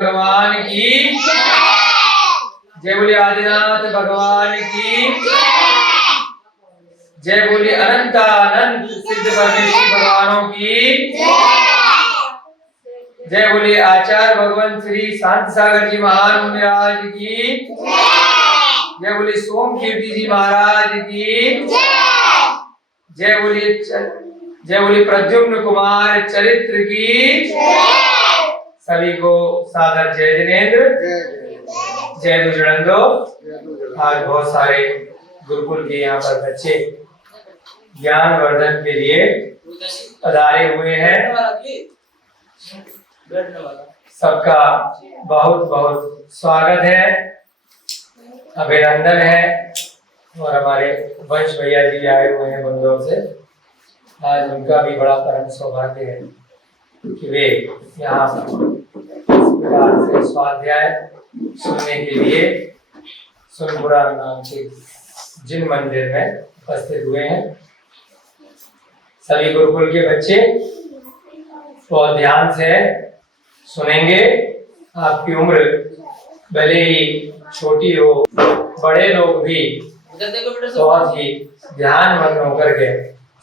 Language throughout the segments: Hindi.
भगवान की जय बोले आदिनाथ भगवान की जय बोले अनंतानंत सिद्ध परमेश्वर भगवानों की जय बोले आचार्य भगवान श्री शांत सागर जी महान महाराज की जय बोले सोम कीर्ति जी महाराज की जय बोले प्रद्युम्न कुमार चरित्र की सभी को सादर जय जिनेन्द्र जय दुजड़ंदो। आज बहुत सारे गुरुकुल के यहाँ पर बच्चे ज्ञान वर्धन के लिए पधारे हुए हैं। सबका बहुत बहुत स्वागत है, अभिनंदन है। और हमारे वंश भैया जी आए हुए हैं बंगलोर से। आज उनका भी बड़ा परम सौभाग्य है कि वे यहाँ से स्वाध्याय सुनने के लिए सुनपुरा नाम के जिन मंदिर में उपस्थित हुए हैं। सभी गुरुकुल के बच्चे बहुत ध्यान से सुनेंगे। आपकी उम्र भले ही छोटी हो, बड़े लोग भी बहुत ही ध्यानमग्न होकर के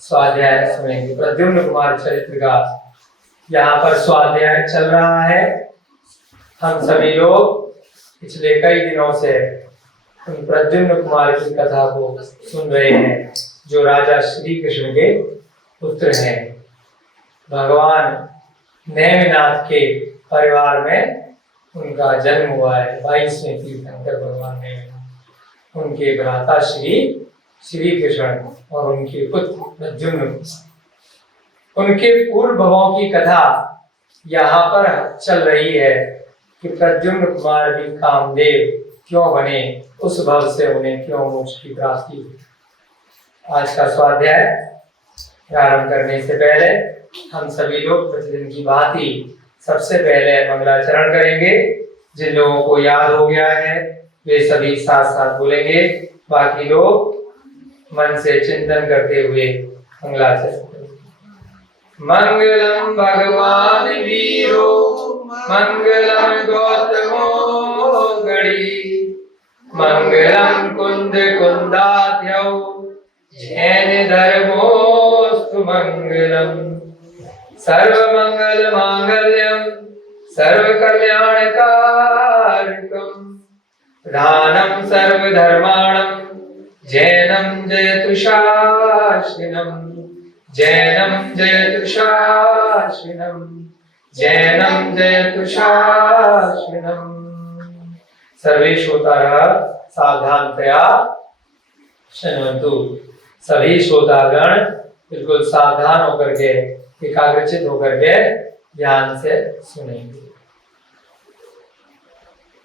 स्वाध्याय सुनेंगे। प्रद्युम्न कुमार चरित्र का यहाँ पर स्वाध्याय चल रहा है। हम सभी लोग पिछले कई दिनों से उन प्रद्युम्न कुमार की कथा को सुन रहे हैं जो राजा श्री कृष्ण के पुत्र हैं। भगवान नेमिनाथ के परिवार में उनका जन्म हुआ है। 22वें तीर्थंकर भगवान नेमिनाथ, उनके भ्राता श्री कृष्ण और उनके पुत्र प्रद्युम्न। उनके पूर्व भवों की कथा यहाँ पर चल रही है कि प्रद्युम्न कुमार भी कामदेव क्यों बने, उस भव से उन्हें क्यों मोक्ष की प्राप्ति हुई। आज का स्वाध्याय प्रारंभ करने से पहले हम सभी लोग प्रतिदिन की भांति सबसे पहले मंगलाचरण करेंगे। जिन लोगों को याद हो गया है वे सभी साथ साथ बोलेंगे, बाकी लोग मन से चिंतन करते हुए मंगलाचरण करेंगे। मंगलम भगवान वीरो मंगलम गौतमो गणी मंगलम कुंद कुंदाध्यौ जैन धर्मोस्तु मंगलम सर्वमंगल मांगल्यम सर्वकल्याणकारकम प्रधानम सर्वधर्माणम जैनम जयतु शास्त्रिनम जैनम जयतु शास्त्रिनम जैनम जयतु शास्त्रिनम। सर्वे श्रोतारः सावधानतया शृण्वन्तु। सभी श्रोतागण बिल्कुल सावधान होकर के, एकाग्रचित होकर के ध्यान से सुनेंगे।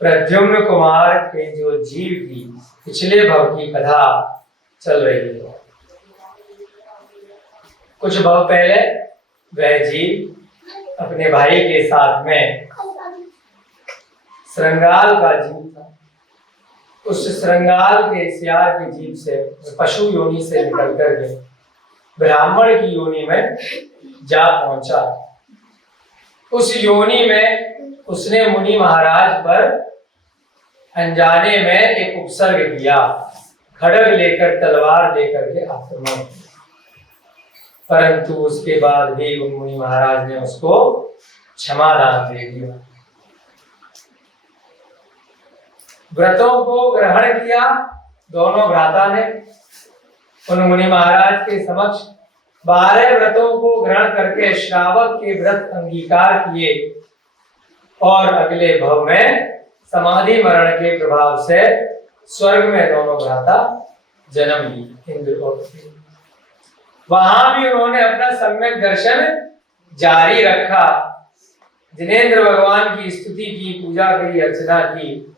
प्रद्युम्न कुमार के जो जीव की पिछले भव की कथा चल रही है। कुछ भव पहले वह जीव अपने भाई के साथ में श्रृंगाल का जीव था। उस श्रृंगाल के सियार की जीव से पशु योनि से निकल कर के ब्राह्मण की योनि में जा पहुंचा। उस योनि में उसने मुनि महाराज पर अनजाने में एक उपसर्ग किया, खड्ग लेकर, तलवार लेकर के आक्रमण। परंतु उसके बाद भी उन मुनि महाराज ने उसको क्षमा दान दे दिया, व्रतों को ग्रहण किया। दोनों भ्राता ने उन मुनि महाराज के समक्ष 12 व्रतों को ग्रहण करके श्रावक के व्रत अंगीकार किए और अगले भव में समाधि मरण के प्रभाव से स्वर्ग में दोनों भ्राता जन्म लिए, इंद्र और पृथ्वी। वहां भी उन्होंने अपना सम्यक दर्शन जारी रखा। जिनेन्द्र भगवान की स्तुति की, पूजा की, अर्चना की।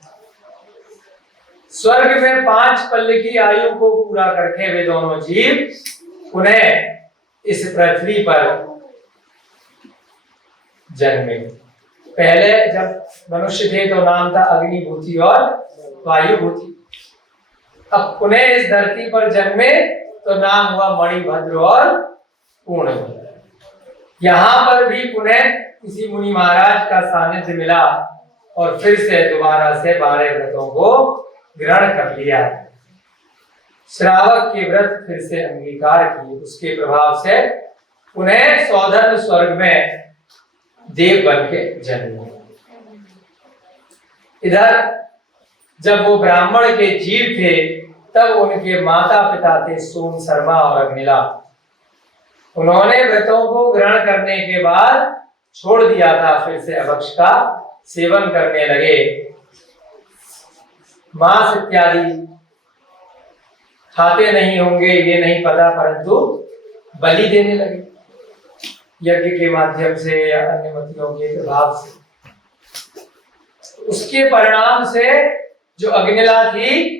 स्वर्ग में 5 पल की आयु को पूरा करके वे दोनों जीव उन्हें इस पृथ्वी पर जन्मे। पहले जब मनुष्य थे तो नाम था अग्निभूति और वायुभूति। अब उन्हें इस धरती पर जन्मे तो नाम हुआ मणिभद्र और पूर्णभद्र। यहाँ पर भी उन्हें किसी मुनि महाराज का सानिध्य मिला और फिर से दोबारा से 12 व्रतों को ग्रहण कर लिया। श्रावक के व्रत फिर से अंगीकार किए, उसके प्रभाव से उन्हें सौधर्म स्वर्ग में देव बन के जन्म लिया। इधर जब वो ब्राह्मण के जीव थे तब उनके माता पिता थे सोम शर्मा और अग्निला। उन्होंने व्रतों को ग्रहण करने के बाद छोड़ दिया था, फिर से अभक्ष का सेवन करने लगे। मांस इत्यादि खाते नहीं होंगे ये नहीं पता, परंतु बलि देने लगे यज्ञ के माध्यम से या अन्य मतियों के प्रभाव से। उसके परिणाम से जो अग्निला थी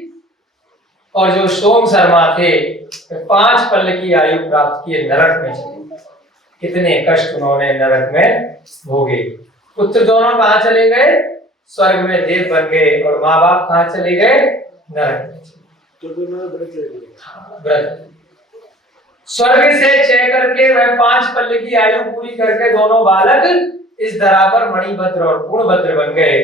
और जो सोम शर्मा थे 5 पल की आयु प्राप्त किए, नरक में चले। कितने कष्ट उन्होंने नरक में भोगे। पुत्र दोनों कहाँ चले गए? स्वर्ग में देव बन गए। और माँ बाप कहाँ चले गए? नरक में चले। व्रत स्वर्ग से चय करके वह 5 पल की आयु पूरी करके दोनों बालक इस धरा पर मणिभद्र और पूर्णभद्र बन गए।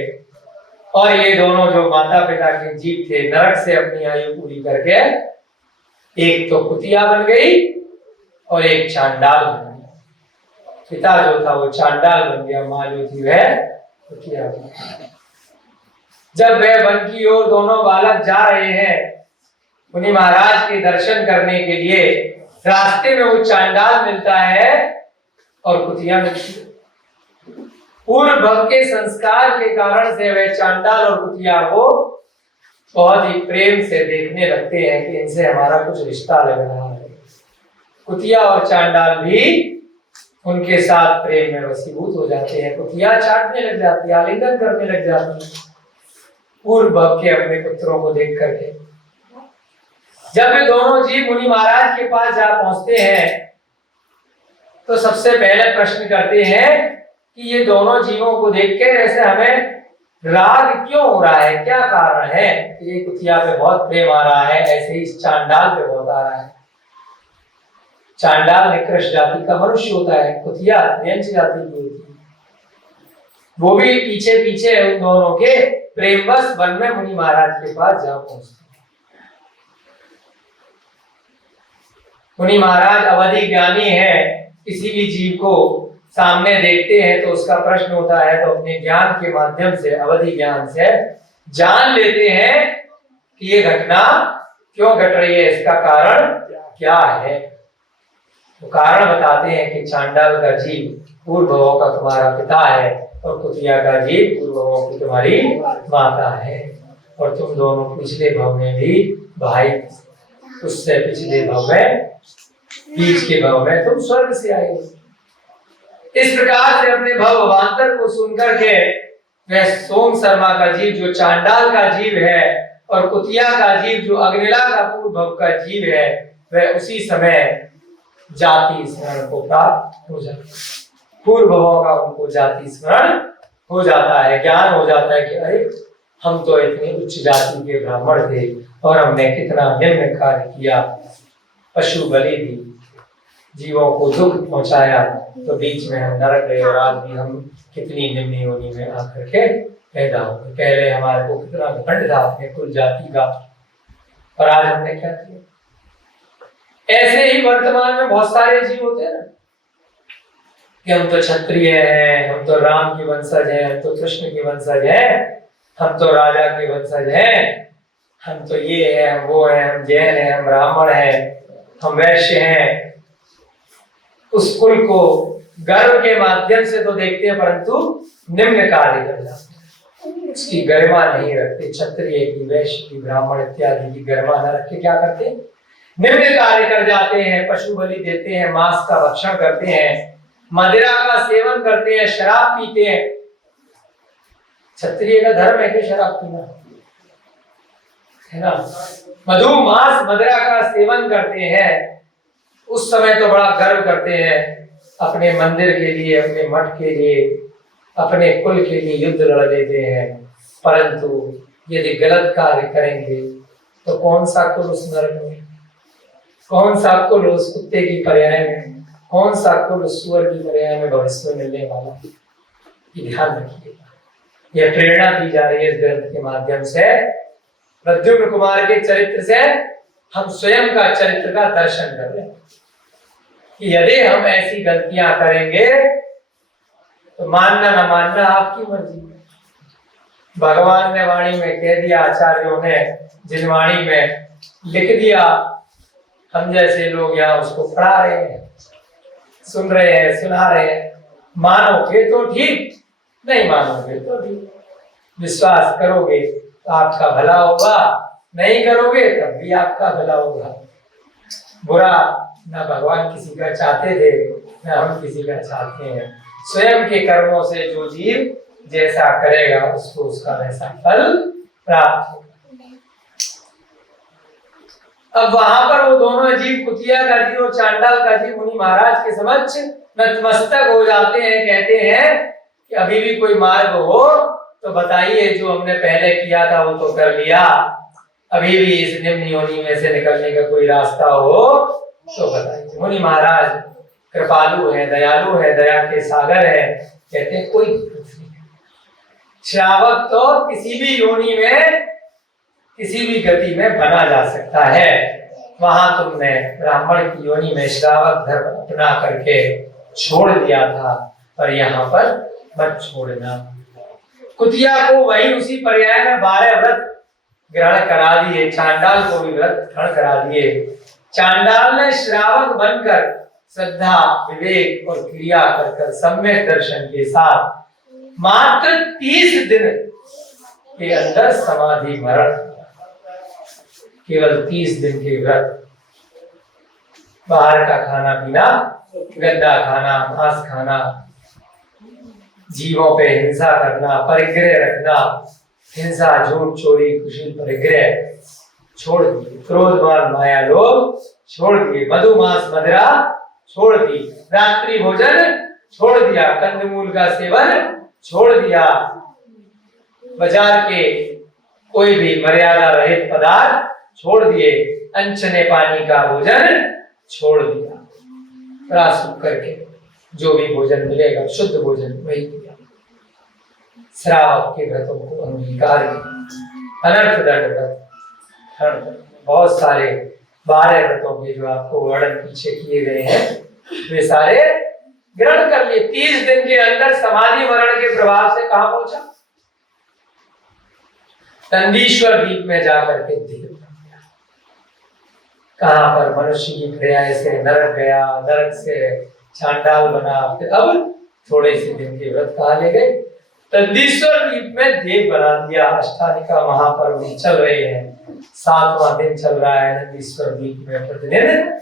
और ये दोनों जो माता पिता के जीव थे नरक से अपनी आयु पूरी करके एक तो कुतिया बन गई और एक चांडाल बन गया। पिता जो था वो चांडाल बन गया, माँ जो थी वह कुतिया बन गई। जब वह वन की ओर दोनों बालक जा रहे हैं मुनि महाराज के दर्शन करने के लिए, रास्ते में वो चांडाल मिलता है और कुतिया मिलती है। पूर्व भव के संस्कार के कारण से वे चांडाल और कुतिया को बहुत ही प्रेम से देखने लगते हैं कि इनसे हमारा कुछ रिश्ता लग रहा है। कुतिया और चांडाल भी उनके साथ प्रेम में वशीभूत हो जाते हैं। कुतिया चाटने लग जाती है, आलिंगन करने लग जाती है पूर्व भव के अपने पुत्रों को देख करके। जब वे दोनों जीव मुनि महाराज के पास जा पहुंचते हैं तो सबसे पहले प्रश्न करते हैं कि ये दोनों जीवों को देख के ऐसे हमें राग क्यों हो रहा है, क्या कारण है? ये कुतिया पे बहुत प्रेम आ रहा है, ऐसे ही इस चांडाल पे बहुत आ रहा है। चांडाल निकृष्ट जाति का मनुष्य होता है, कुतिया नीच जाति की होती है। वो भी पीछे पीछे उन दोनों के प्रेमवश वन में मुनि महाराज के पास जा पहुंचते। मुनि महाराज अवधि ज्ञानी है, किसी भी जीव को सामने देखते हैं तो उसका प्रश्न होता है तो अपने ज्ञान के माध्यम से, अवधि ज्ञान से जान लेते हैं कि ये घटना क्यों घट रही है, इसका कारण क्या है। तो कारण बताते हैं कि चांडाल का जीव पूर्व भवों का तुम्हारा पिता है और कुतिया का जीव पूर्व भवों की तुम्हारी माता है, और तुम दोनों पिछले भव में भी भाई, उससे पिछले भव में, बीच के भव में तुम स्वर्ग से आए। इस प्रकार से अपने भव भवांतर को सुनकर के वह सोम शर्मा का जीव जो चांडाल का जीव है और कुतिया का जीव जो अग्निला का पूर्व भव का जीव है, वह उसी समय जाति स्मरण को प्राप्त हो जाता है। पूर्व भवों का उनको जाति स्मरण हो जाता है, ज्ञान हो जाता है कि अरे हम तो इतनी उच्च जाति के ब्राह्मण थे और हमने कितना निम्न कार्य किया, पशु बलि दी, जीवों को दुख पहुंचाया, तो बीच में हम नरक गए और आज भी हम कितनी निम्न योनि में आकर के पैदा हो गए। पहले हमारे को कितना घमंड था अपने कुल जाति का, और आज हमने क्या किया। ऐसे ही वर्तमान में बहुत सारे जीव होते हैं ना कि हम तो क्षत्रिय हैं, हम तो राम के वंशज हैं, हम तो कृष्ण के वंशज हैं, हम तो राजा के वंशज हैं, हम तो ये है, हम वो है, हम जैन हैं, हम ब्राह्मण हैं, हम वैश्य हैं। उस कुल को गर्व के माध्यम से तो देखते हैं परंतु निम्न कार्य कर जाते हैं, उसकी गरिमा नहीं रखते। क्षत्रिय की, वैश्य की, ब्राह्मण इत्यादि की गरिमा न रख के क्या करते हैं, निम्न कार्य कर जाते हैं। पशु बलि देते हैं, मांस का भक्षण करते हैं, मदिरा का सेवन करते हैं, शराब पीते हैं। क्षत्रिय का धर्म है कि शराब पीना, है ना। मधु मांस मदिरा का सेवन करते हैं। उस समय तो बड़ा गर्व करते हैं, अपने मंदिर के लिए, अपने मठ के लिए, अपने कुल के लिए युद्ध लड़ लेते हैं। परंतु यदि गलत कार्य करेंगे तो कौन सा कुल उस नरक में, कौन सा कुल उस कुत्ते की पर्याय में, कौन सा कुल उस सुअर की पर्याय में भविष्य में मिलने वाला, ये ध्यान रखिएगा। ये प्रेरणा दी जा रही है इस ग्रंथ के माध्यम से। प्रद्युम्न कुमार के चरित्र से हम स्वयं का चरित्र का दर्शन कर रहे हैं कि यदि हम ऐसी गलतियां करेंगे तो मानना न मानना आपकी मर्जी। भगवान ने वाणी में कह दिया, आचार्यों ने जिन वाणी में लिख दिया, हम जैसे लोग यहाँ उसको पढ़ा रहे हैं, सुन रहे हैं, सुना रहे हैं। मानोगे तो ठीक, नहीं मानोगे तो ठीक। विश्वास करोगे तो आपका भला होगा, नहीं करोगे तब भी आपका भला होगा। बुरा ना भगवान किसी का चाहते थे, ना हम किसी का चाहते हैं। स्वयं के कर्मों से जो जीव जैसा करेगा उसको उसका वैसा फल प्राप्त होगा। अब वहां पर वो दोनों जीव, कुतिया का जीव और चांडाल का जीव, मुनि महाराज के समक्ष नतमस्तक हो जाते हैं। कहते हैं कि अभी भी कोई मार्ग हो तो बताइए, जो हमने पहले किया था वो तो कर लिया, अभी भी इस निम्न योनि में से निकलने का कोई रास्ता हो तो बताइए। मुनि महाराज कृपालु है, दयालु है, दया के सागर है। कहते हैं कोई श्रावक तो किसी भी योनि में, किसी भी गति में बना जा सकता है। वहां तुमने ब्राह्मण की योनि में श्रावक धर्म अपना करके छोड़ दिया था, पर यहाँ पर मत छोड़ना। कुतिया को वही उसी पर्याय में 12 व्रत ग्रहण करा दिए, चांडाल को भी व्रत ग्रहण करा दिए। चांडाल ने श्रावक बनकर श्रद्धा, विवेक और क्रिया कर सम्यक दर्शन के साथ मात्र 30 दिन के अंदर समाधि मरण। केवल 30 दिन के व्रत, बाहर का खाना पीना, गंदा खाना, मांस खाना, जीवों पे हिंसा करना, परिग्रह रखना, हिंसा, झूठ, चोरी, खुशी, परिग्रह छोड़ दिए। क्रोध, मान, माया, लोभ छोड़ दिए। मधुमांस, मदिरा छोड़ दी। रात्रि भोजन छोड़ दिया। कंदमूल का सेवन छोड़ दिया। बाजार के कोई भी मर्यादा रहित पदार्थ छोड़ दिए। अनचने पानी का भोजन छोड़ दिया। प्राशुद्ध करके जो भी भोजन मिलेगा शुद्ध भोजन वही दिया। श्रावक के व्रतों को अंगीकार किया। अनर्थ दंड व्रत, बहुत सारे 12 व्रतों के जो आपको वर्णन पीछे किए गए हैं वे सारे ग्रहण कर लिए। 30 दिन के अंदर समाधि मरण के प्रभाव से कहां पहुंचा? नंदीश्वर द्वीप में जाकर के देव बन गया। कहां पर मनुष्य की क्रिया से नरक गया, नरक से चांडाल बना, फिर अब थोड़े से दिन के व्रत कहा ले गए, नंदीश्वर द्वीप में देव बना दिया। अष्टानिका महापर्व चल रहे हैं, 7वां दिन चल रहा है। नंदीश्वर द्वीप में प्रतिदिन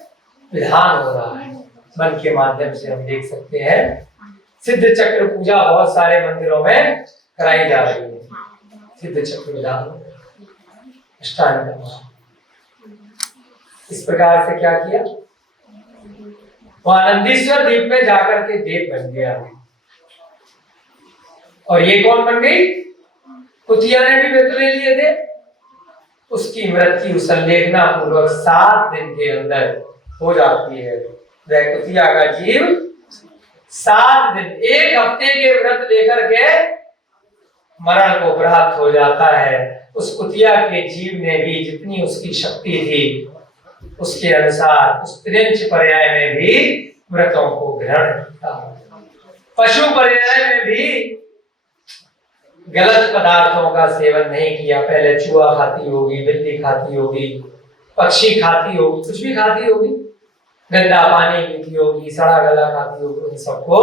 विधान हो रहा है। मन के माध्यम से हम देख सकते हैं। सिद्ध चक्र पूजा बहुत सारे मंदिरों में कराई जा रही है। सिद्ध चक्र विधान अष्टानिका, इस प्रकार से क्या किया? वहां नंदीश्वर द्वीप में जाकर के देव बन गया। और ये कौन बन गई? कुतिया ने भी व्रत ले लिए थे। उसकी मृत्यु संलेखना पूर्वक 7 दिन के अंदर हो जाती है। वह कुतिया का जीव 7 दिन, 1 हफ्ते के व्रत लेकर के मरण को प्राप्त हो जाता है। उस कुतिया के जीव ने भी जितनी उसकी शक्ति थी उसके अनुसार उस त्रिंच पर्याय में भी व्रतों को ग्रहण किया। पशु पर्याय में भी गलत पदार्थों का सेवन नहीं किया। पहले चूहा खाती होगी, बिल्ली खाती होगी, पक्षी खाती होगी, कुछ भी खाती होगी, गंदा पानी पीती होगी, सड़ा गला खाती होगी, उन सबको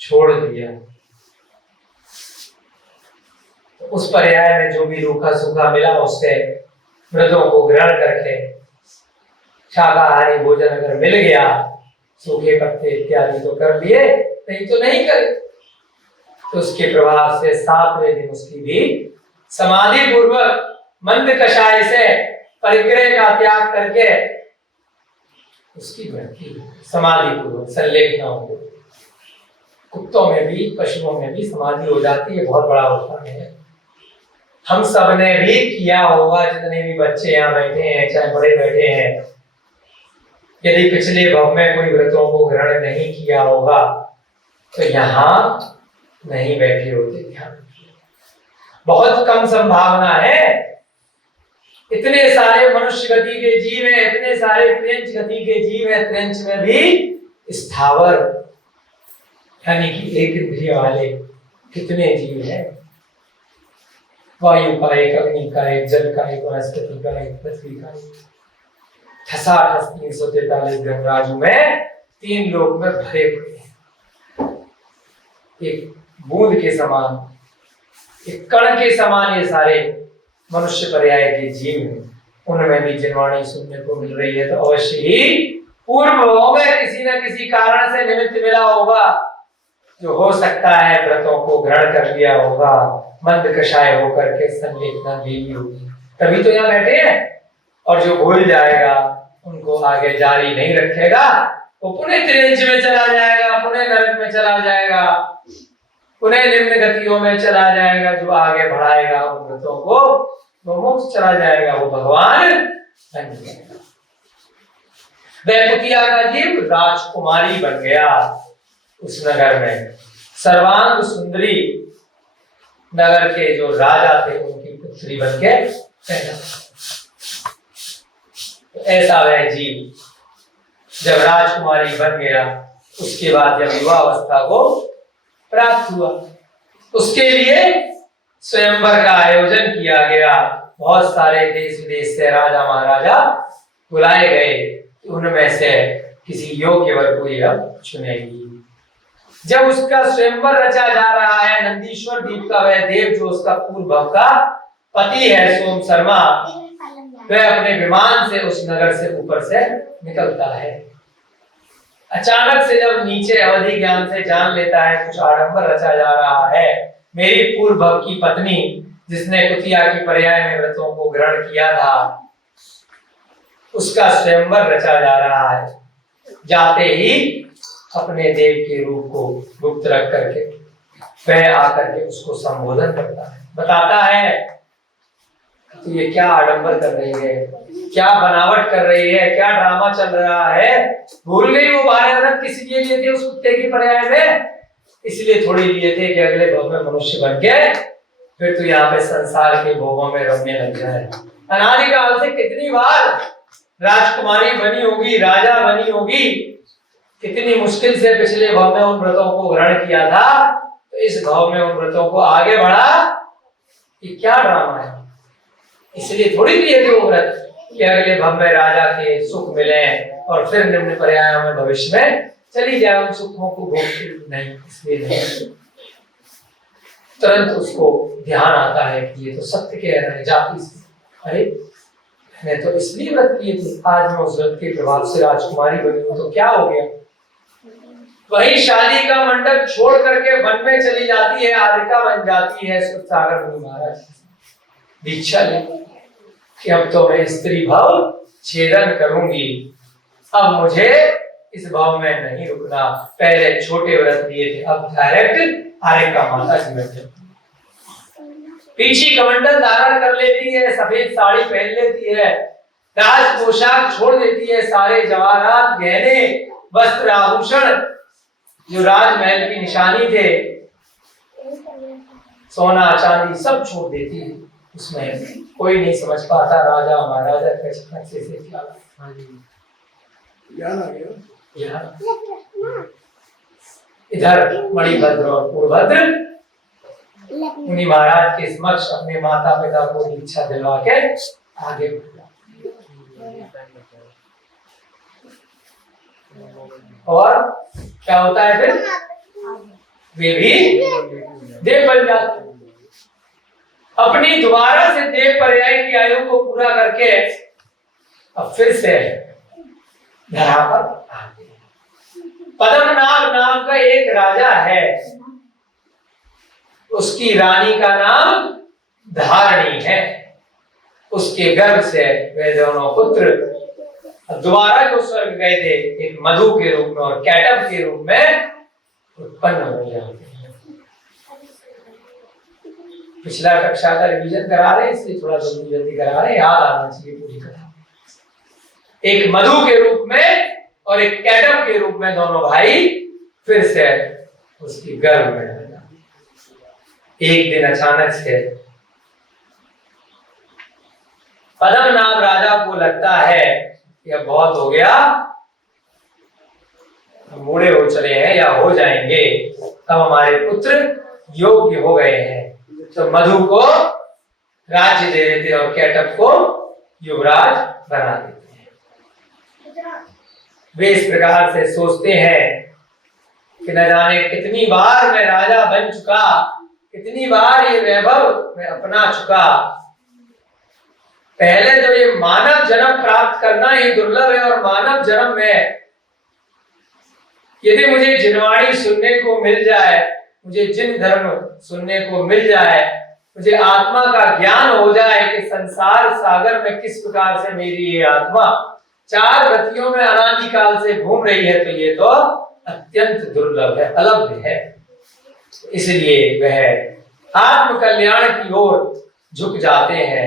छोड़ दिया। उस पर्याय में जो भी रूखा सूखा मिला उससे व्रतों को ग्रहण करके शाकाहारी भोजन अगर मिल गया, सूखे पत्ते इत्यादि तो कर लिए, नहीं तो नहीं करे। तो उसके प्रभाव से 7वें दिन उसकी भी समाधि पूर्वक मंद कषाय से परिग्रह का त्याग करके उसकी मृत्यु समाधि पूर्वक संलेखना हो। कुत्तों में भी, पशुओं में भी समाधि हो जाती है। बहुत बड़ा होता है। हम सब ने भी किया होगा, जितने भी बच्चे यहाँ बैठे हैं, चाहे बड़े बैठे हैं। यदि पिछले भव में कोई व्रतों को ग्रहण नहीं किया होगा तो यहाँ नहीं बैठे होते। ध्यान रखिए, बहुत कम संभावना है। इतने सारे मनुष्य गति के जीव हैं, इतने सारे त्रियंच गति के जीव हैं, त्रियंच में भी स्थावर यानी कि एक इंद्रिय वाले कितने जीव हैं। वायु का एक, अग्नि का एक, जल का एक, वनस्पति का एक, पृथ्वी का एक, ठसाठस 343 गणराजु में 3 लोक में भरे पड़े हैं। एक बूंद के समान, एक कण के समान ये सारे मनुष्य पर्याय के जीव हैं। उनमें भी जिनवाणी सुनने को मिल रही है तो अवश्य ही पूर्व में किसी न किसी कारण से निमित्त मिला होगा, जो हो सकता है व्रतों को ग्रहण कर लिया होगा, मंद कषाय होकर के संलेखना देवी होगी, तभी तो यहाँ बैठे हैं। और जो भूल जाएगा, उनको आगे जारी नहीं रखेगा, वो पुनः त्रियंच में चला जाएगा, पुनः नरक में चला जाएगा, पुनः निम्न गतियों में चला जाएगा। जो आगे बढ़ाएगा उन व्रतों को वो मोक्ष चला जाएगा, वो भगवान बन जाएगा। वैकुंठिया का जीव राजकुमारी बन गया उस नगर में। सर्वांग सुंदरी नगर के जो राजा थे उनकी पुत्री बन के पैदा। ऐसा वह जीव जब राजकुमारी बन गया, उसके बाद जब युवावस्था को प्राप्त हुआ, उसके लिए स्वयंवर का आयोजन किया गया। बहुत सारे देश विदेश से राजा महाराजा बुलाए गए, उनमें से किसी योग्य वर को यह चुनेगी। जब उसका स्वयंवर रचा जा रहा है, नंदीश्वर द्वीप का वह देव जो उसका पूर्व का पति है सोम शर्मा, वह अपने विमान से उस नगर से ऊपर से निकलता है। अचानक से जब नीचे अवधि ज्ञान से जान लेता है कुछ आडंबर रचा जा रहा है, मेरी पूर्व की पत्नी जिसने कुतिया की पर्याय में व्रतों को ग्रहण किया था, उसका स्वयंवर रचा जा रहा है। जाते ही अपने देव के रूप को गुप्त रख करके वह आकर के उसको संबोधन करता है, बताता है तो ये क्या आडंबर कर रही है, क्या बनावट कर रही है, क्या ड्रामा चल रहा है। भूल गई वो 12 व्रत किस लिए लिए थे उस कुत्ते की पर्याय में? इसलिए थोड़ी लिए थे कि अगले भव में मनुष्य बन के फिर तो यहाँ पे संसार के भोगों में रमने लग जाए। अनादिकाल से कितनी बार राजकुमारी बनी होगी, राजा बनी होगी, कितनी मुश्किल से पिछले भाव में उन व्रतों को ग्रहण किया था, तो इस भाव में उन व्रतों को आगे बढ़ा। ये क्या ड्रामा है? इसलिए थोड़ी लिए थे वो व्रत कि अगले भाव में राजा के सुख मिले और फिर निम्न पर्यायों में भविष्य में चली जाए उन सुखों को भोग नहीं, इसलिए नहीं। तुरंत उसको ध्यान आता है कि ये तो सत्य कह रहे हैं जाति से। अरे मैंने तो इसलिए व्रत किए थे, आज मैं उस व्रत के प्रभाव से राजकुमारी बनी हूं तो क्या हो गया? वही शादी का मंडप छोड़ करके वन में चली जाती है, आदिका बन जाती है। सागर मुनि महाराज दीक्षा ले कि अब तो मैं स्त्री भाव छेदन करूंगी, अब मुझे इस भाव में नहीं रुकना। पहले छोटे व्रत लिए थे, अब डायरेक्ट आरिका माता जी में पीछी कमंडल धारण कर लेती है, सफेद साड़ी पहन लेती है, राज पोशाक छोड़ देती है, सारे जवाहरात गहने वस्त्र आभूषण जो राजमहल की निशानी थे, सोना चांदी सब छोड़ देती है। उसमें कोई नहीं समझ पाता राजा महाराजा कैसे से क्या ज्ञान आ गया। इधर मणिभद्र और पूर्वभद्र मुनि महाराज के समक्ष अपने माता पिता को दीक्षा दिलवा के आगे और क्या होता है फिर वे भी देव बन जाते। अपनी दोबारा से देव पर्याय की आयु को पूरा करके अब फिर से धरा पर पद्मनाभ नाम का एक राजा है, उसकी रानी का नाम धारणी है। उसके गर्भ से वे दोनों पुत्र दोबारा जो स्वर्ग गए थे, एक मधु के रूप में और कैटब के रूप में उत्पन्न हो जाते हैं। पिछला कक्षा का रिवीजन करा रहे हैं, इसलिए थोड़ा जल्दी करा रहे हैं, याद आना चाहिए पूरी कथा। एक मधु के रूप में और एक कैटब के रूप में दोनों भाई फिर से उसकी गर्भ में। एक दिन अचानक से पद्मनाभ राजा को लगता है कि अब बहुत हो गया, बूढ़े हो चले हैं या हो जाएंगे, तब हमारे पुत्र योग्य हो गए हैं, तो मधु को राज्य दे देते हैं और केटप को युवराज बना देते हैं। वे इस प्रकार से सोचते हैं कि न जाने कितनी बार मैं राजा बन चुका, कितनी बार ये वैभव मैं अपना चुका, पहले तो ये मानव जन्म प्राप्त करना ही दुर्लभ है, और मानव जन्म में यदि मुझे जिनवाणी सुनने को मिल जाए, मुझे जिन धर्म सुनने को मिल जाए, मुझे आत्मा का ज्ञान हो जाए कि संसार सागर में किस प्रकार से मेरी ये आत्मा चार गतियों में अनादिकाल से घूम रही है, तो ये तो अत्यंत दुर्लभ है, अलभ्य है। इसलिए वह आत्म कल्याण की ओर झुक जाते हैं,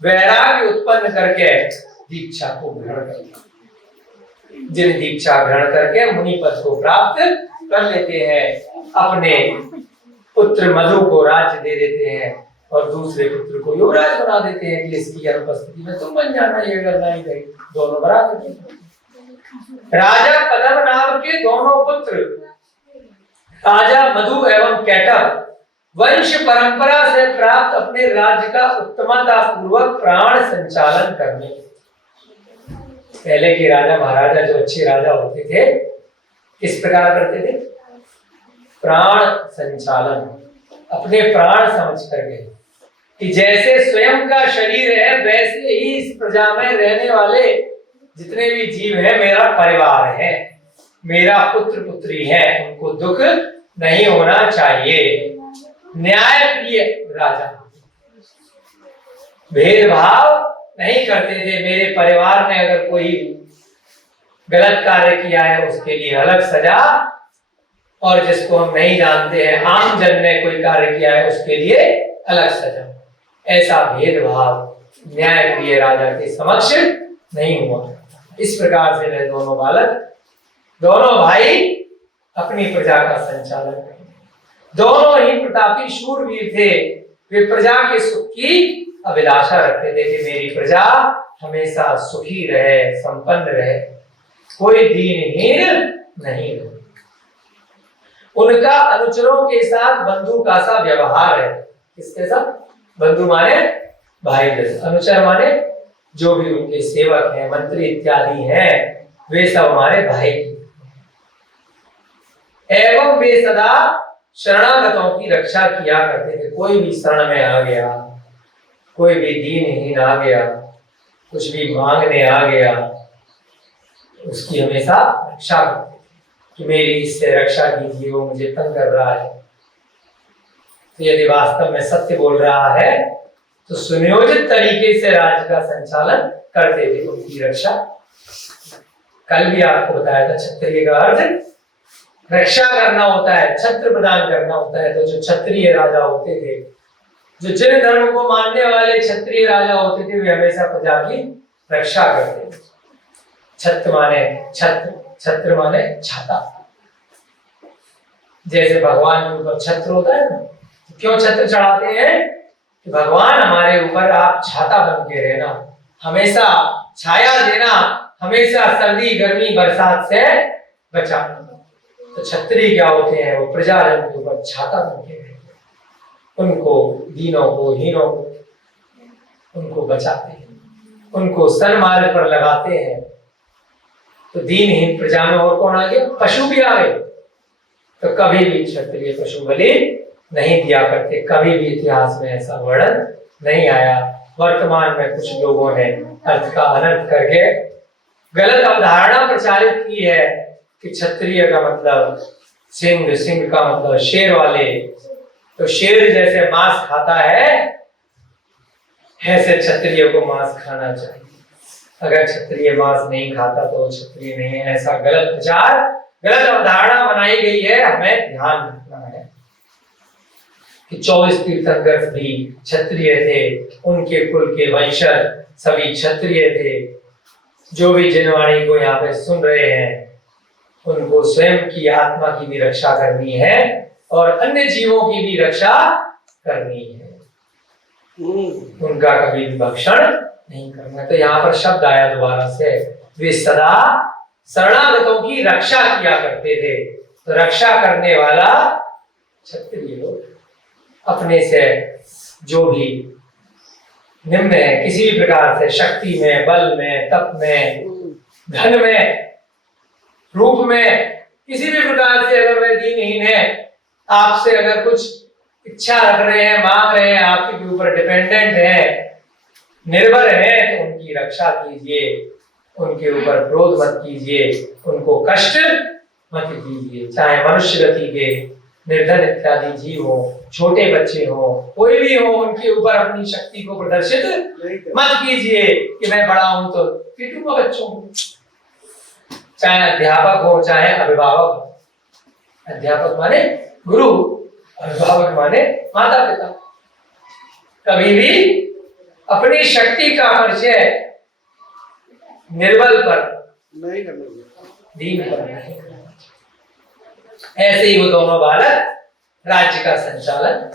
वैराग्य उत्पन्न करके दीक्षा को ग्रहण करते, जिन दीक्षा ग्रहण करके मुनि पद को प्राप्त कर लेते हैं, अपने पुत्र मधु को राज्य दे देते हैं और दूसरे पुत्र को युवराज बना देते हैं कि इसकी अनुपस्थिति में तुम बन जाना, ये करना ही गई, दोनों बराबर। राजा पद्मनाभ के दोनों पुत्र राजा मधु एवं केटप वंश परंपरा से प्राप्त अपने राज्य का उत्तमता पूर्वक प्राण संचालन करने। पहले के राजा महाराजा जो अच्छे राजा होते थे किस प्रकार करते थे? प्राण संचालन, अपने प्राण समझ करके, कि जैसे स्वयं का शरीर है वैसे ही इस प्रजा में रहने वाले जितने भी जीव हैं मेरा परिवार है, मेरा पुत्र पुत्री है, उनको दुख नहीं होना चाहिए। न्याय प्रिय राजा, भेदभाव नहीं करते थे। मेरे परिवार ने अगर कोई गलत कार्य किया है उसके लिए अलग सजा, और जिसको हम नहीं जानते हैं आम जन ने कोई कार्य किया है उसके लिए अलग सजा। ऐसा भेदभाव न्याय प्रिय राजा के समक्ष नहीं हुआ। इस प्रकार से वे दोनों बालक, दोनों भाई अपनी प्रजा का संचालन करें। दोनों ही प्रतापी शूरवीर थे। वे प्रजा के सुख की अभिलाषा रखते थे कि मेरी प्रजा हमेशा सुखी रहे, संपन्न रहे, कोई दीनहीन नहीं रहे। उनका अनुचरों के साथ बंधु का सा व्यवहार है। किसके साथ? बंधु माने भाई जैसे, अनुचर माने जो भी उनके सेवक हैं, मंत्री इत्यादि हैं, वे सब हमारे भाई। एवं वे सदा शरणागतों की रक्षा किया करते थे। कोई भी शरण में आ गया, कोई भी दीनहीन आ गया, कुछ भी मांगने आ गया, उसकी हमेशा रक्षा करते थे कि मेरी इससे रक्षा कीजिए, वो मुझे तंग कर रहा है। तो यदि वास्तव में सत्य बोल रहा है तो सुनियोजित तरीके से राज्य का संचालन करते थे, उनकी रक्षा। कल भी आपको बताया था क्षत्रिय का अर्थ रक्षा करना होता है, छत्र प्रदान करना होता है। तो जो क्षत्रिय राजा होते थे, जो जिन धर्म को मानने वाले क्षत्रिय राजा होते थे, वे हमेशा प्रजा की रक्षा करते थे। छत्र माने छत्र, छत्र माने छाता। जैसे भगवान के ऊपर छत्र होता है ना, क्यों छत्र चढ़ाते हैं? कि भगवान हमारे ऊपर आप छाता बन के रहना, हमेशा छाया देना, हमेशा सर्दी गर्मी बरसात से बचाना। तो क्षत्रिय क्या होते हैं? वो प्रजाजन के ऊपर छाता बन के रहते, उनको, दीनों को, हीनों को उनको बचाते हैं, उनको सन्मार्ग पर लगाते हैं। तो दीनहीन प्रजा में और कौन आ गया? पशु भी आ गए। तो कभी भी क्षत्रिय पशु बलि नहीं दिया करते, कभी भी इतिहास में ऐसा वर्णन नहीं आया। वर्तमान में कुछ लोगों ने अर्थ का अनर्थ करके गलत अवधारणा प्रचारित की है कि क्षत्रिय का मतलब सिंह, सिंह का मतलब शेर वाले। तो शेर जैसे मांस खाता है, ऐसे क्षत्रिय को मांस खाना चाहिए। अगर क्षत्रिय मांस नहीं खाता तो क्षत्रिय नहीं है, ऐसा गलत प्रचार, गलत अवधारणा बनाई गई है। हमें ध्यान रखना है कि 24 तीर्थंकर भी क्षत्रिय थे, उनके कुल के वंशज सभी क्षत्रिय थे। जो भी जिनवाणी को यहाँ पे सुन रहे हैं, उनको स्वयं की आत्मा की भी रक्षा करनी है और अन्य जीवों की भी रक्षा करनी है। उनका कभी भक्षण नहीं करना। तो यहाँ पर शब्द आया दोबारा से, वे सदा शरणागतों की रक्षा किया करते थे। तो रक्षा करने वाला क्षत्रिय लोग अपने से जो भी निम्न है, किसी भी प्रकार से, शक्ति में, बल में, तप में, धन में, रूप में, किसी भी प्रकार से अगर वे दीनहीन है, आपसे अगर कुछ इच्छा रख रहे हैं, मांग रहे हैं, आपके ऊपर डिपेंडेंट है, निर्भर है, तो उनकी रक्षा कीजिए, उनके ऊपर क्रोध मत कीजिए, उनको कष्ट मत दीजिए। चाहे मनुष्य गति के निर्धन इत्यादि जीव हो, छोटे बच्चे हो, कोई भी हो, उनके ऊपर अपनी शक्ति को प्रदर्शित मत कीजिए कि मैं बड़ा हूं तो पीटूंगा बच्चों को। चाहे अध्यापक हो, चाहे अभिभावक हो। अध्यापक माने गुरु, अभिभावक माने माता पिता। कभी भी अपनी शक्ति का परिचय निर्बल पर नहीं करना, दीन पर नहीं करना। ऐसे ही वो दोनों बालक राज्य का संचालन,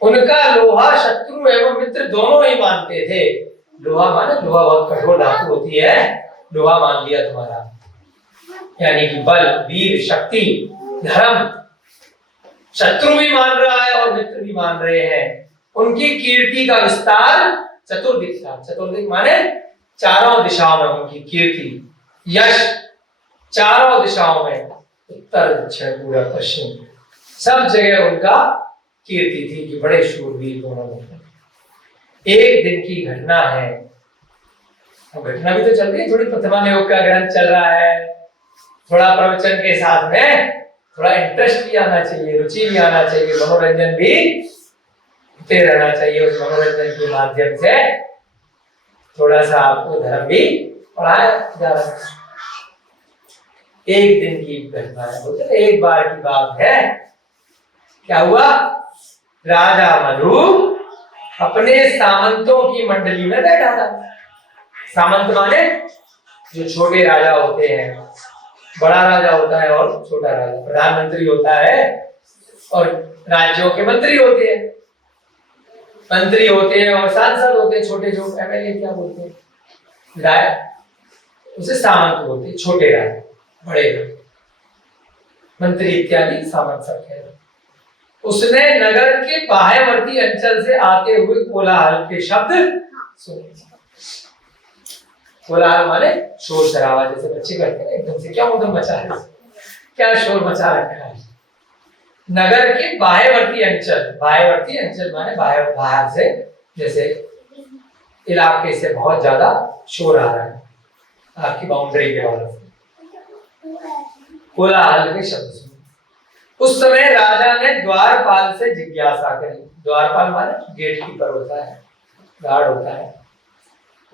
उनका लोहा शत्रु एवं मित्र दोनों ही मानते थे। लोहा माने, लोहा बहुत कठोर धातु होती है, लोहा मान लिया तुम्हारा, यानी कि बल, वीर, शक्ति, धर्म। शत्रु भी मान रहा है और मित्र भी मान रहे हैं। उनकी कीर्ति का विस्तार चतुर्दिक था। चतुर्दिक माने चारों दिशाओं में उनकी कीर्ति, यश चारों दिशाओं में, उत्तर, दक्षिण, पूर्व, पश्चिम, सब जगह उनका कीर्ति थी कि बड़े शूरवीर दोनों लोग। एक दिन की घटना है, घटना भी तो चल रही है, थोड़ी प्रतिमा योग का ग्रंथ चल रहा है, थोड़ा प्रवचन के साथ में थोड़ा इंटरेस्ट भी आना चाहिए, रुचि भी आना चाहिए, मनोरंजन भी होते रहना चाहिए। उस मनोरंजन के माध्यम से थोड़ा सा आपको धर्म भी पढ़ाया जा रहा है। एक दिन की घटना है, बोलते एक बार की बात है। क्या हुआ? राजा मनु अपने सामंतों की मंडली में बैठा था। सामंत माने जो छोटे राजा होते हैं, बड़ा राजा होता है और छोटा राजा, प्रधानमंत्री होता है और राज्यों के मंत्री होते हैं, मंत्री होते हैं और सांसद होते हैं, छोटे जो एमएलए क्या बोलते हैं, विधायक, उसे सामंत बोलते हैं। छोटे राजा, बड़े मंत्री इत्यादि सामंत सब है। उसने नगर के बाह्यवर्ती अंचल से आते हुए कोलाहल के शब्द सुने। कोलाहल माने शोर शराबा, जैसे बच्चे करते हैं एकदम से, क्या उधम मचा है, क्या शोर मचा रखा है। नगर के बाह्यवर्ती अंचल, बाह्यवर्ती अंचल माने बाहर से, जैसे इलाके से बहुत ज्यादा शोर आ रहा है आपकी बाउंड्री के बाहर से, कोलाहल के शब्द सुने। उस समय राजा ने द्वारपाल से जिज्ञासा करी। द्वारपाल माने गेट कीपर होता है, गार्ड होता है,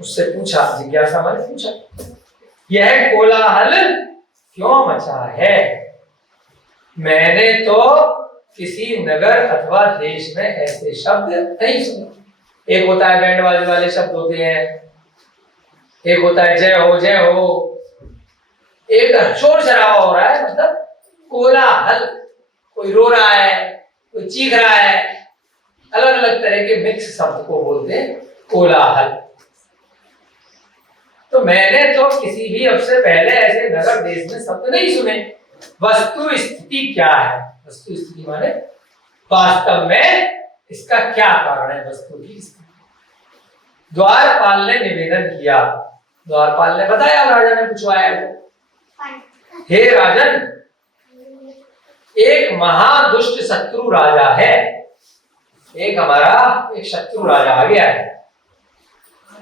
उससे पूछा, जिज्ञासा माने पूछा, यह कोलाहल क्यों मचा है? मैंने तो किसी नगर अथवा देश में ऐसे शब्द नहीं सुने। एक होता है बैंड बाजे वाले शब्द होते हैं, एक होता है जय हो जय हो, एक शोर शराबा हो रहा है, मतलब कोलाहल, कोई रो रहा है, कोई चीख रहा है, अलग अलग तरह के मिक्स शब्द को बोलते हैं कोलाहल। तो मैंने तो किसी भी अब से पहले ऐसे नगर देश में शब्द नहीं सुने। वस्तु स्थिति क्या है? वस्तु स्थिति माने वास्तव में इसका क्या कारण है, वस्तु की स्थिति। द्वारपाल ने निवेदन किया, द्वारपाल ने बताया, राजा ने पूछवाया तो, हे राजन, एक महादुष्ट शत्रु राजा है, एक हमारा एक शत्रु राजा आ गया है,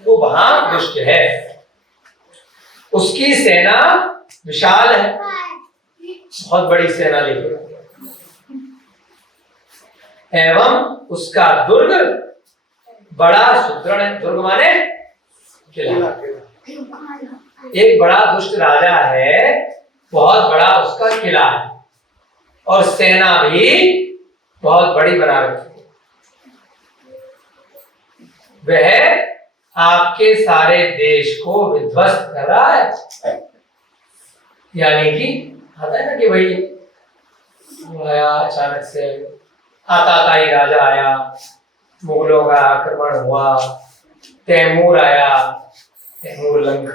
वो वहां दुष्ट है, उसकी सेना विशाल है, बहुत बड़ी सेना लेके, एवं उसका दुर्ग बड़ा सुदृढ़ है। दुर्ग माने किला। एक बड़ा दुष्ट राजा है, बहुत बड़ा उसका किला है, और सेना भी बहुत बड़ी बना रखी है। वह आपके सारे देश को विध्वस्त कर रहा है। यानी कि आता है ना कि भाई आया अचानक से, आता ही राजा आया, मुगलों का आक्रमण हुआ, तैमूर आया, तैमूर लंग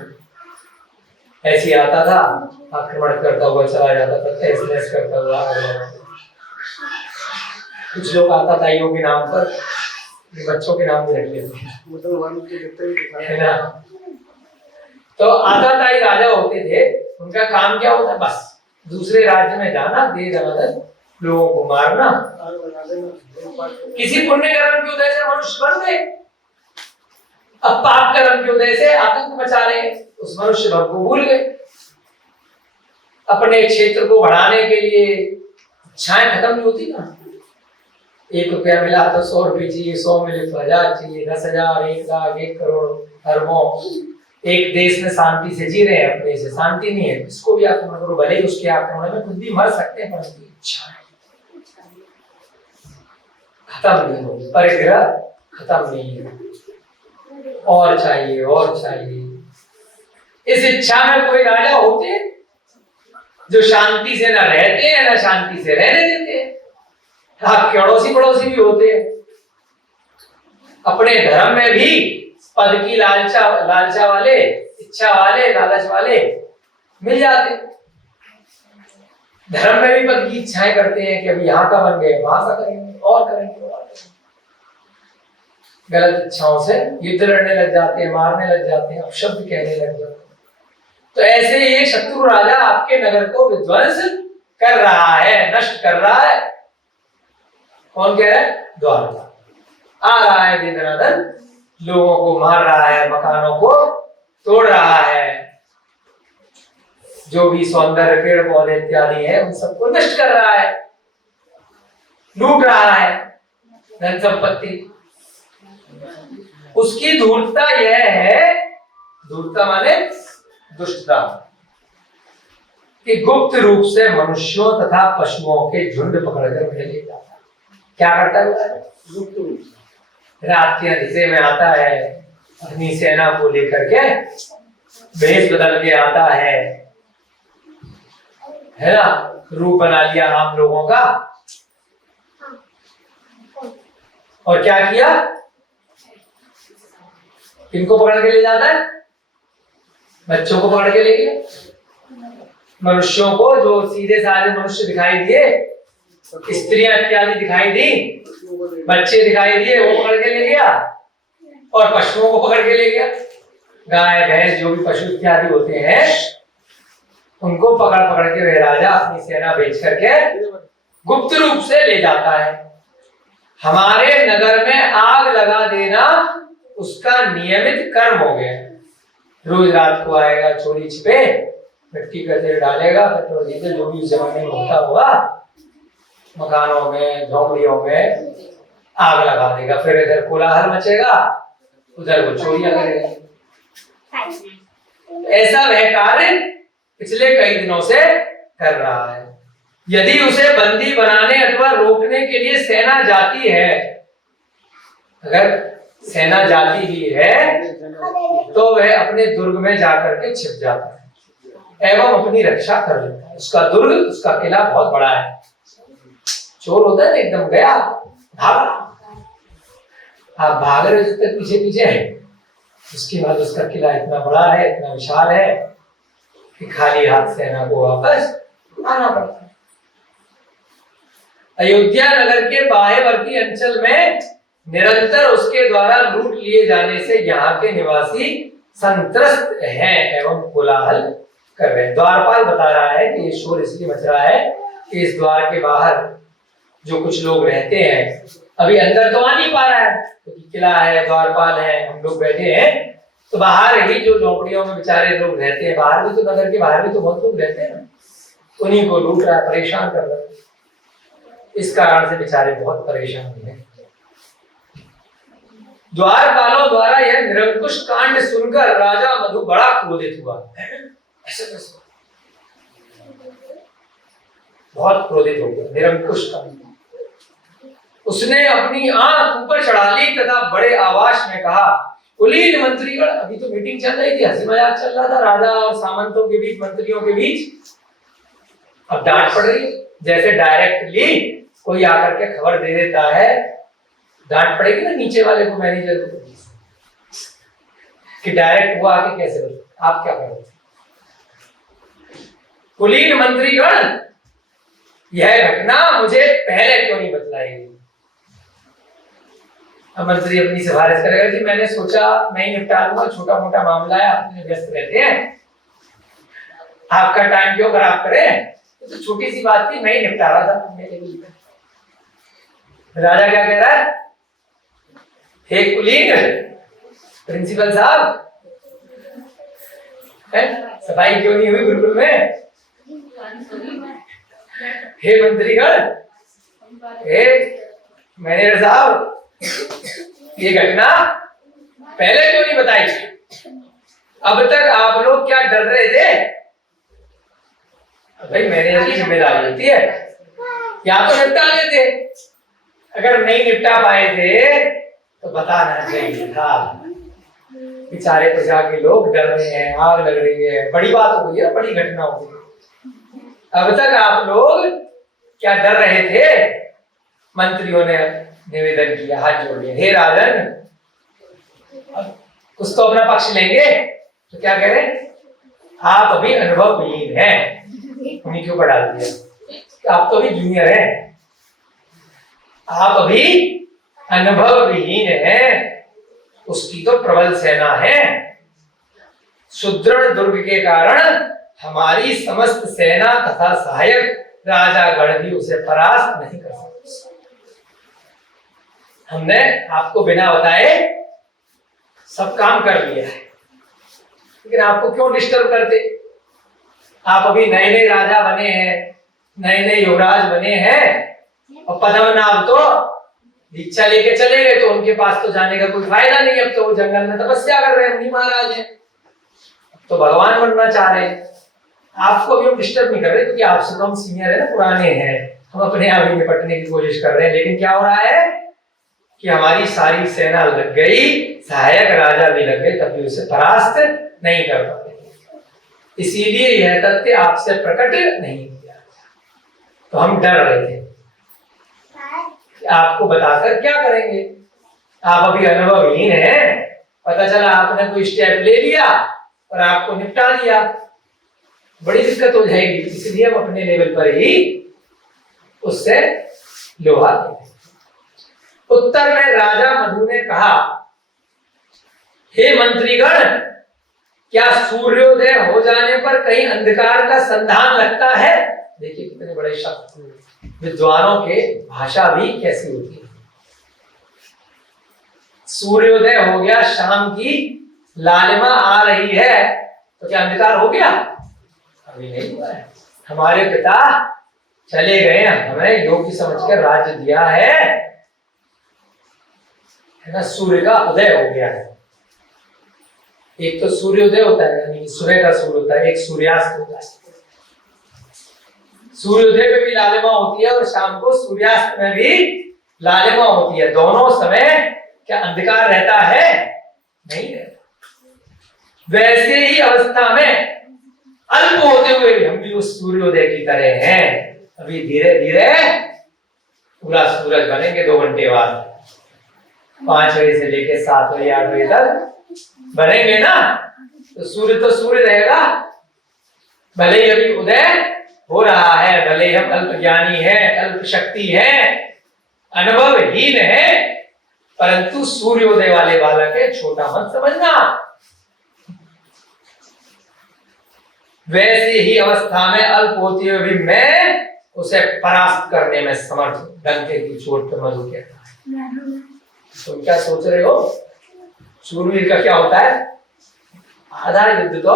ऐसी आता था, आक्रमण करता हुआ चला जाता था, तहस-नहस करता हुआ। कुछ लोग आता था के नाम पर बच्चों के नाम भी रख लेते है ना। तो आताताई राजा होते थे, उनका काम क्या होता, बस दूसरे राज्य में जाना, दे दनादन लोगों को मारना। किसी पुण्य कर्म की उदय से मनुष्य बन गए, अब पाप कर्म की उदय से आतंक मचा रहे हैं, उस मनुष्य भाव को भूल गए। अपने क्षेत्र को बढ़ाने के लिए इच्छाएं खत्म नहीं होती ना। 1 रुपया मिला तो 100 रुपये चाहिए, 100 मिले तो 1000 चाहिए, 10,000, 1 लाख, 1 करोड़, अरबों। एक देश में शांति से जी रहे हैं, अपने से शांति नहीं है, इसको भी आक्रमण करो, भले ही उसके आक्रमण में खुद भी मर सकते हैं, परंतु इच्छा खत्म नहीं होगी, परिग्रह खत्म नहीं है, और चाहिए और चाहिए। इस इच्छा में कोई राजा होते हैं जो शांति से ना रहते हैं ना शांति से रहने देते हैं। हाँ, अड़ोसी पड़ोसी भी होते हैं, अपने धर्म में भी पद की लालचा वाले, इच्छा वाले, लालच वाले मिल जाते। धर्म में भी पद की इच्छाएं करते हैं कि अभी यहाँ का बन गए, वहां का करेंगे, और करेंगे, और करेंगे। गलत इच्छाओं से युद्ध लड़ने लग जाते हैं, मारने लग जाते हैं, अपशब्द कहने लग जाते हैं। तो ऐसे ये शत्रु राजा आपके नगर को विध्वंस कर रहा है, नष्ट कर रहा है। कौन कह रहा है? द्वारका आ रहा है, दिन रात लोगों को मार रहा है, मकानों को तोड़ रहा है, जो भी सौंदर्य पेड़ पौधे इत्यादि है उन सबको नष्ट कर रहा है, लूट रहा है धन संपत्ति। उसकी धूर्तता यह है, धूर्तता माने दुष्टता, कि गुप्त रूप से मनुष्यों तथा पशुओं के झुंड पकड़कर ले जाता है। क्या करता है? गुप्त रूप से रात के अंधेरे में आता है, अपनी सेना को लेकर के भेष बदल के आता है ना, रूप बना लिया आम लोगों का, और क्या किया? किनको पकड़ के ले जाता है? बच्चों को पकड़ के ले गया, मनुष्यों को, जो सीधे साधे मनुष्य दिखाई दिए, स्त्रियां इत्यादि दिखाई दी, बच्चे दिखाई दिए, वो पकड़ के ले गया, और पशुओं को पकड़ के ले गया। गाय भैंस जो भी पशु इत्यादि होते हैं उनको पकड़ पकड़ के वह राजा अपनी सेना भेज करके गुप्त रूप से ले जाता है। हमारे नगर में आग लगा देना उसका नियमित कर्म हो गया। रोज रात को आएगा, चोरी छिपे मिट्टी का तेल डालेगा, पेट्रोल डीजल जो भी उस जमाने में होता हुआ, मकानों में, झोपड़ियों में आग लगा देगा, फिर इधर कोलाहल मचेगा, उधर वो चोरियां करेगा। ऐसा वह कार्य पिछले कई दिनों से कर रहा है। यदि उसे बंदी बनाने अथवा रोकने के लिए सेना जाती है, अगर सेना जाती भी है तो वह अपने दुर्ग में जाकर के छिप जाता है एवं अपनी रक्षा कर लेता है। उसका दुर्ग, उसका किला बहुत बड़ा है। चोर होता है एकदम गया, भागा, आप भाग रहे हो जब तक पीछे पीछे है, उसके बाद उसका किला इतना बड़ा है, इतना विशाल है कि खाली हाथ सेना को वापस आना पड़ता है। अयोध्या नगर के बाह्यवर्ती अंचल में निरंतर उसके द्वारा लूट लिए जाने से यहाँ के निवासी संत्रस्त हैं एवं कोलाहल कर रहे हैं। द्वारपाल बता रहा है कि ये शोर इसलिए मच रहा है कि इस द्वार के बाहर जो कुछ लोग रहते हैं, अभी अंदर तो आ नहीं पा रहा है क्योंकि किला है, द्वारपाल है, हम लोग बैठे हैं, तो बाहर ही जो झोपड़ियों में बेचारे लोग रहते हैं, बाहर भी तो, नगर के बाहर भी तो बहुत लोग रहते हैं, उन्हीं को लूट रहा है, परेशान कर रहा है। इस कारण से बेचारे बहुत परेशान हैं। द्वारपालों द्वारा यह निरंकुश कांड सुनकर राजा मधु बड़ा क्रोधित हुआ। ऐसे कैसे? बहुत क्रोधित हो गया। निरंकुश कांड, उसने अपनी आंख ऊपर चढ़ा ली तथा बड़े आवाज में कहा, कुलीन मंत्रीगण, अभी तो मीटिंग चल रही थी, हंसी मजाक चल रहा था राजा और सामंतों के बीच, मंत्रियों के बीच, अब डांट पड़ रही। जैसे डायरेक्टली कोई आकर के खबर दे देता है, डांट पड़ेगी ना नीचे वाले को, मैनेजर को। कि डायरेक्ट हुआ कि कैसे बता, आप क्या करोगे? कुलीन मंत्रीगण, यह घटना मुझे पहले क्यों नहीं बतलाई गई? अब मंत्री अपनी सिफारिश करेगा, जी मैंने सोचा मैं ही निपटा लूंगा, छोटा मोटा मामला है, आप व्यस्त रहते हैं, आपका टाइम क्यों खराब करें, तो छोटी सी बात थी, मैं ही निपटा रहा था मेरे लिए। राजा क्या कह रहा है? हे कुलीन प्रिंसिपल साहब, सफाई क्यों नहीं हुई गुरुकुल में? हे मंत्रीगण, हे मैनेजर साहब, ये घटना पहले क्यों नहीं बताई? अब तक आप लोग क्या डर रहे थे? भाई मैनेजर की जिम्मेदारी होती है, या तो निपटा लेते, अगर नहीं निपटा पाए थे तो बताना चाहिए था। बेचारे प्रजा के लोग डर रहे हैं, आग लग रही है, बड़ी बात हो गई है, बड़ी घटना हो गई। अब तक आप लोग क्या डर रहे थे? मंत्रियों ने निवेदन किया, हाथ जोड़ लिया, हे राजन, कुछ तो अपना पक्ष लेंगे, तो क्या कह रहे? आप अभी अनुभवहीन हैं। उन्हीं के ऊपर डाल दिया, आप तो अभी जूनियर हैं, आप अभी अनुभवहीन हैं, उसकी तो प्रबल सेना है। सुदृढ़ दुर्ग के कारण हमारी समस्त सेना तथा सहायक राजा गण भी उसे परास्त नहीं कर सकते। हमने आपको बिना बताए सब काम कर लिया है, लेकिन आपको क्यों डिस्टर्ब करते? आप अभी नए नए राजा बने हैं, नए नए युवराज बने हैं, और पद्मनाभ तो दीक्षा लेके चले गए, तो उनके पास तो जाने का कोई फायदा नहीं। अब तो वो जंगल में तपस्या कर रहे हैं, उन्हीं महाराज हैं, तो भगवान बनना चाह रहे हैं। आपको भी हम डिस्टर्ब नहीं कर रहे, क्योंकि आपसे तो हम सीनियर है ना, पुराने हैं, हम अपने आप ही निपटने की कोशिश कर रहे हैं। लेकिन क्या हो रहा है कि हमारी सारी सेना लग गई, सहायक राजा भी लग गए, तब भी उसे परास्त नहीं कर पाते। इसीलिए यह तथ्य आपसे प्रकट नहीं किया, तो हम डर रहे थे कि आपको बताकर क्या करेंगे। आप अभी अनुभवहीन हैं, पता चला आपने कोई स्टेप ले लिया और आपको निपटा दिया, बड़ी दिक्कत हो जाएगी। इसलिए हम अपने लेवल पर ही उससे लोहा देंगे। उत्तर में राजा मधु ने कहा, हे मंत्रीगण, क्या सूर्योदय हो जाने पर कहीं अंधकार का संधान लगता है? देखिए कितने बड़े शब्द, विद्वानों के भाषा भी कैसी होती है। सूर्योदय हो गया, शाम की लालिमा आ रही है, तो क्या अंधकार हो गया? अभी नहीं हुआ है। हमारे पिता चले गए, हमें योग्य समझकर राज्य दिया है ना। सूर्य का उदय हो गया है। एक तो सूर्योदय होता है, यानी सुबह का सूर्य होता है, एक सूर्यास्त होता है। सूर्योदय में भी लालिमा होती है और शाम को सूर्यास्त में भी लालिमा होती है। दोनों समय क्या अंधकार रहता है? नहीं रहता। वैसे ही अवस्था में अल्प होते हुए भी हम भी उस सूर्योदय की तरह हैं। अभी धीरे धीरे पूरा सूरज बनेंगे 2 घंटे बाद, 5 बजे से लेकर 7 बजे 8 बजे तक बनेंगे ना। तो सूर्य रहेगा, भले ही अभी उदय हो रहा है, भले ही हम अल्प ज्ञानी है, अल्प शक्ति है, अनुभवहीन है, परंतु सूर्योदय वाले बालक है, छोटा मत समझना। वैसे ही अवस्था में अल्प होते हुए भी मैं उसे परास्त करने में समर्थ हूं, डंके की चोट पर मधु कहता है। तुम क्या सोच रहे हो? शूरवीर का क्या होता है? आधा युद्ध तो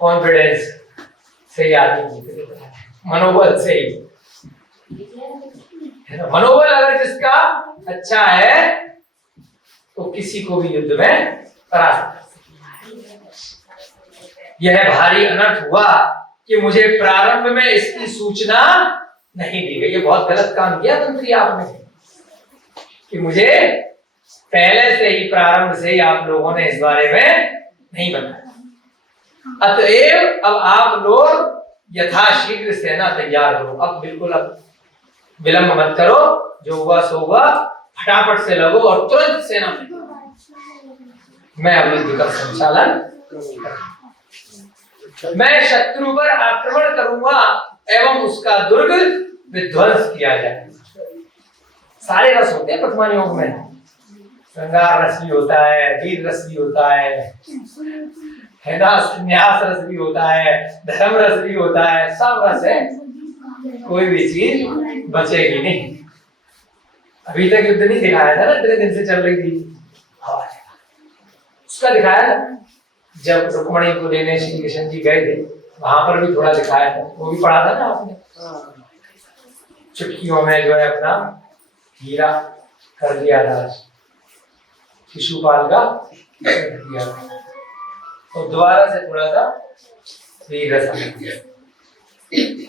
कॉन्फिडेंस से ही आदमी जीत लेता है, मनोबल से ही, है ना। मनोबल अगर जिसका अच्छा है तो किसी को भी युद्ध में परास्त कर सकता है। यह भारी अनर्थ हुआ कि मुझे प्रारंभ में इसकी सूचना नहीं दी गई। ये बहुत गलत काम किया मंत्री आपने, कि मुझे पहले से ही, प्रारंभ से ही आप लोगों ने इस बारे में नहीं बताया। अतएव अब आप लोग यथाशीघ्र सेना तैयार करो। अब बिल्कुल अब विलंब मत करो, जो हुआ सो हुआ, फटाफट से लगो और तुरंत सेना। मैं अब युद्ध का संचालन करूंगा। मैं शत्रु पर आक्रमण करूंगा एवं उसका दुर्ग विध्वंस किया जाए। सारे रस होते हैं वर्तमान योग में, श्रृंगार रस भी होता है, वीर रस भी होता है ना, संन्यास रस भी होता है, धर्म रस भी होता है, सब रस है, कोई भी चीज बचेगी नहीं। अभी तक युद्ध नहीं दिखाया था ना, इतने दिन से चल रही थी, उसका दिखाया था जब रुक्मणी को लेने श्री कृष्ण जी गए थे, वहां पर भी थोड़ा दिखाया था, वो भी पढ़ा था ना आपने। चुटकियों में जो है अपना हीरा कर दिया था शिशुपाल का, कर दिया तो दोबारा से थोड़ा सा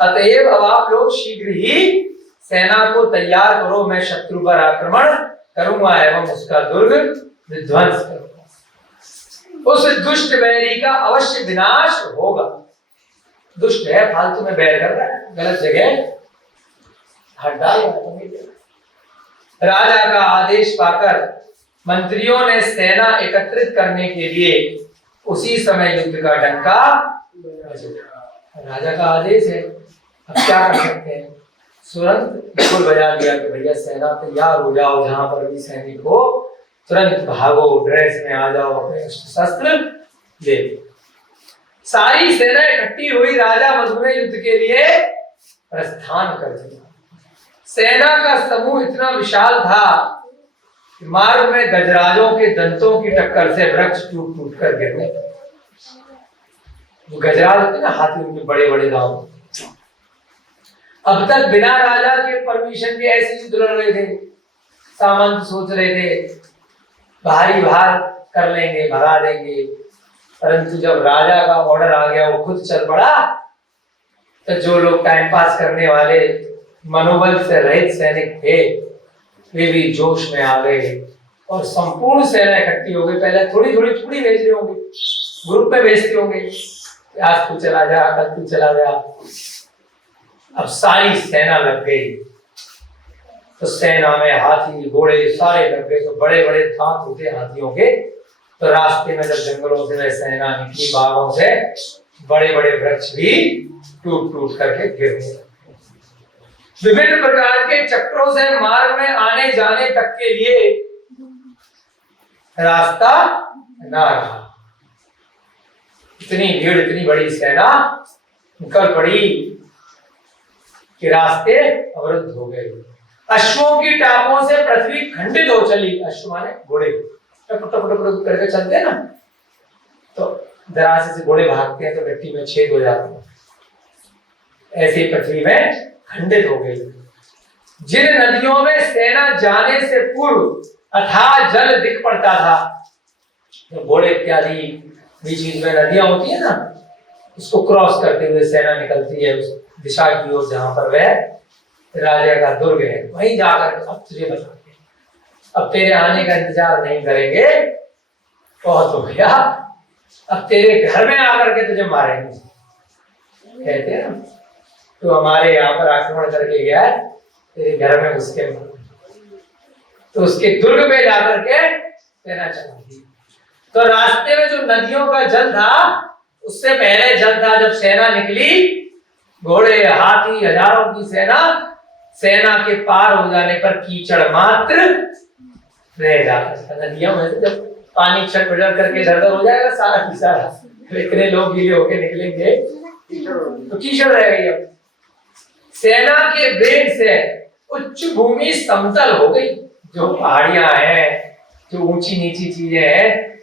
अतएव अब आप लोग शीघ्र ही सेना को तैयार करो, मैं शत्रु पर आक्रमण करूंगा एवं उसका दुर्ग विध्वंस करूंगा। उस दुष्ट बैरी का अवश्य विनाश होगा। दुष्ट है, फालतू में बैर कर रहा है, गलत जगह हट डाल। राजा का आदेश पाकर मंत्रियों ने सेना एकत्रित करने के लिए उसी समय युद्ध का डंका, राजा का आदेश है, अब क्या कर सकते हैं, तुरंत बिल्कुल बजा दिया कि भैया सेना तैयार हो जाओ, जहां पर भी सैनिक हो तुरंत भागो, ड्रेस में आ जाओ, अपने शस्त्र ले। सारी सेना इकट्ठी हुई, राजा मधु ने युद्ध के लिए प्रस्थान कर दिया। सेना का समूह इतना विशाल था कि मार्ग में गजराजों के दंतों की टक्कर से वृक्ष टूट टूट कर गिरने। वो गजराज होते ना, हाथी, उनके बड़े बड़े दांव। अब तक बिना राजा के परमिशन के ऐसे युद्ध लड़ रहे थे, सामंत सोच रहे थे भारी भार कर लेंगे, भगा देंगे, परंतु जब राजा का ऑर्डर आ गया, वो खुद चल पड़ा, तो जो लोग टाइम पास करने वाले मनोबल से रहित सैनिक थे, वे भी जोश में आ गए और संपूर्ण सेना इकट्ठी हो गई। पहले थोड़ी थोड़ी टुकड़ी भेज रहे होंगे, ग्रुप में भेजते होंगे, आज तू चला जा, कल तू चला जा। अब सारी सेना लग गई, तो सेना में हाथी घोड़े सारे लग गए। तो बड़े बड़े दांत होते हाथियों के, तो रास्ते में जब जंगलों से वह सेना निकली, बागों से बड़े बड़े वृक्ष भी टूट टूट करके गिर गए। विभिन्न प्रकार के चक्रों से मार्ग में आने जाने तक के लिए रास्ता ना रहा। इतनी भीड़, इतनी बड़ी सेना निकल पड़ी कि रास्ते अवरुद्ध हो गए। अश्वों की टापों से पृथ्वी खंडित हो चली। अश्व माने घोड़े, टप टप टप करके चलते हैं ना, तो दराज से घोड़े भागते हैं तो गट्टी में छेद हो जाते हैं, ऐसे पृथ्वी में खंडित हो गई। जिन नदियों में सेना जाने से पूर्व अथाह जल दिख पड़ता था, तो घोड़े इत्यादि बीच में नदियां होती है ना, उसको क्रॉस करते हुए सेना निकलती है उस दिशा की ओर जहां पर वह राजा का दुर्ग है, वहीं जाकर अब तुझे बताते हैं, अब तेरे आने का इंतजार नहीं करेंगे, बहुत हो गया, अब तेरे घर में आकर के तुझे मारेंगे। कहते हैं ना, तो हमारे यहाँ पर आक्रमण करके गया है, तेरे घर में उसके, तो उसके दुर्ग पे जाकर के सेना चला दी। तो रास्ते में जो नदियों का जल था, उससे पहले जल था, जब सेना निकली, घोड़े हाथी हजारों की सेना के पार हो जाने पर कीचड़ मात्र रह जाता था। नदियों में से जब पानी छटपट करके इधर हो जाएगा सारा की सारा, इतने लोग गीले होके निकलेंगे तो कीचड़ रह गई। अब सेना के वेग से उच्च भूमि समतल हो गई। जो पहाड़ियां हैं, जो ऊंची नीची चीजें हैं,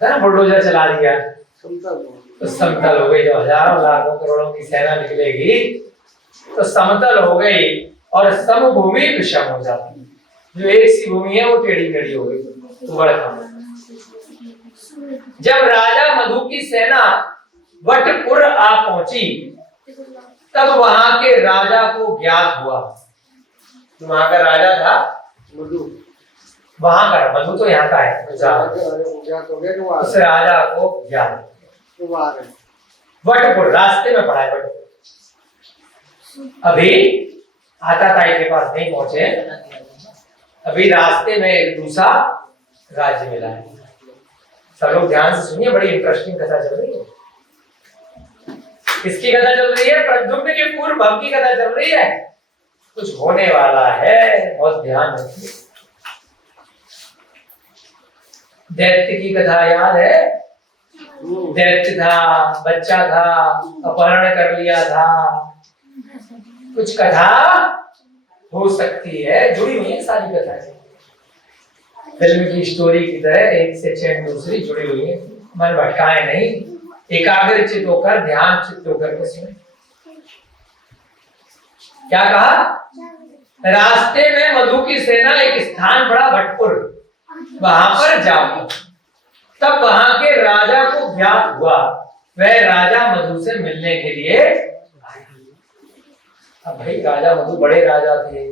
ना बुलडोजर चला दिया तो समतल हो गई। जब हजारों लाखों करोड़ों की सेना निकलेगी तो समतल हो गई और समभूमि विषम हो जाती है। जो एक सी भूमि है वो टेढ़ी टेढ़ी हो गई, जब राजा मधु की सेना वटपुर आ पहुंची, तब वहां के राजा को ज्ञात हुआ, वहां का राजा था मधु, वहां का मधु तो यहाँ का है, उस राजा को ज्ञात, वटपुर रास्ते में पड़ा है वटपुर। अभी आताताई के पास नहीं पहुंचे, अभी रास्ते में एक दूसरा राज्य मिला है। सब लोग ध्यान से सुनिए, बड़ी इंटरेस्टिंग कथा चल रही है। किसकी कथा चल रही है? प्रद्युम्न के पूर्व भव की कथा चल रही है। कुछ होने वाला है, बहुत ध्यान रखिए। दैत्य की कथा याद है? दैत्य था, बच्चा था, अपहरण कर लिया था। कुछ कथा हो सकती है, जुड़ी हुई है सारी कथाएं, फिल्म की स्टोरी की तरह एक से चैन दूसरी जुड़ी हुई है। मन भटकाए नहीं, एकाग्र चित्त होकर, ध्यान चित्त होकर के सुने। क्या कहा? रास्ते में मधु की सेना एक स्थान पड़ा भटपुर, वहां पर जाओ। तब वहां के राजा को ज्ञात हुआ, वह राजा मधु से मिलने के लिए। अब भाई राजा मधु बड़े राजा थे।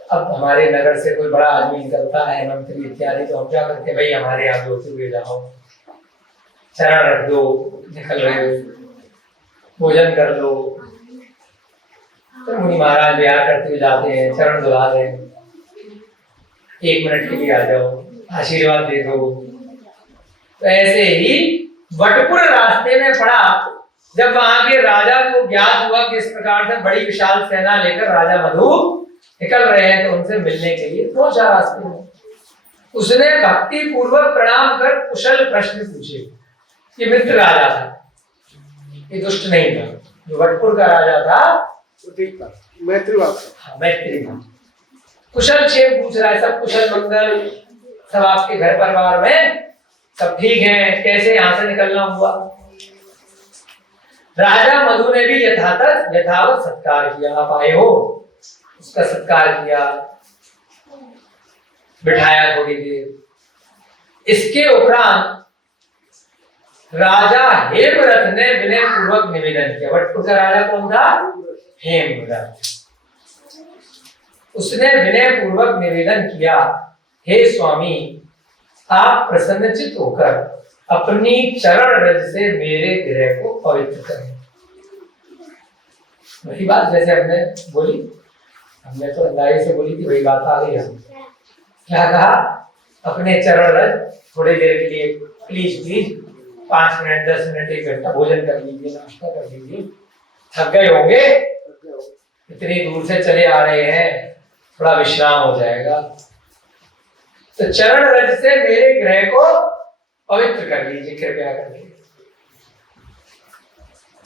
अब हमारे नगर से कोई बड़ा आदमी निकलता है, मंत्री इत्यादि, तो हम क्या करते? भाई हमारे यहाँ होते हुए जाओ, चरण रख दो, निकल रहे हो, भोजन कर लो। तो मुनि महाराज बिहार करते हुए जाते हैं, चरण धुला दें, 1 मिनट के लिए आ जाओ, आशीर्वाद दे दो। तो ऐसे ही वटपुर रास्ते में पड़ा। जब वहां के राजा को ज्ञात हुआ कि इस प्रकार से बड़ी विशाल सेना लेकर राजा मधु निकल रहे हैं, तो उनसे मिलने के लिए पहुंचा रास्ते में। उसने भक्ति पूर्वक प्रणाम कर कुशल प्रश्न पूछे। ये मित्र राजा था, ये दुष्ट नहीं था। जो वटपुर का राजा था मैत्री था। कुशल क्षेम पूछ रहा है, सब कुशल मंगल, सब आपके घर परिवार में सब ठीक है? कैसे यहां से निकलना हुआ? राजा मधु ने भी यथावत सत्कार किया। आप आए हो, उसका सत्कार किया, बिठाया थोड़ी देर। इसके उपरांत राजा हेमरथ ने विनय पूर्वक निवेदन किया। वटपुर का राजा कौन था? हेमरथ। उसने विनय पूर्वक निवेदन किया, हे स्वामी, आप प्रसन्नचित्त होकर अपनी चरण रज से मेरे गृह को पवित्र करें। वही बात जैसे हमने बोली, हमने तो अंदाजे से बोली थी, वही बात आ गई। हम क्या कहा? अपने चरण रज थोड़ी देर के लिए प्लीज 5 मिनट, 10 मिनट, 1 घंटा भोजन कर लीजिए, नाश्ता कर लीजिए। थक गए होंगे, इतनी दूर से चले आ रहे हैं, थोड़ा विश्राम हो जाएगा। तो चरण रज से मेरे गृह को पवित्र कर लीजिए कृपया करके।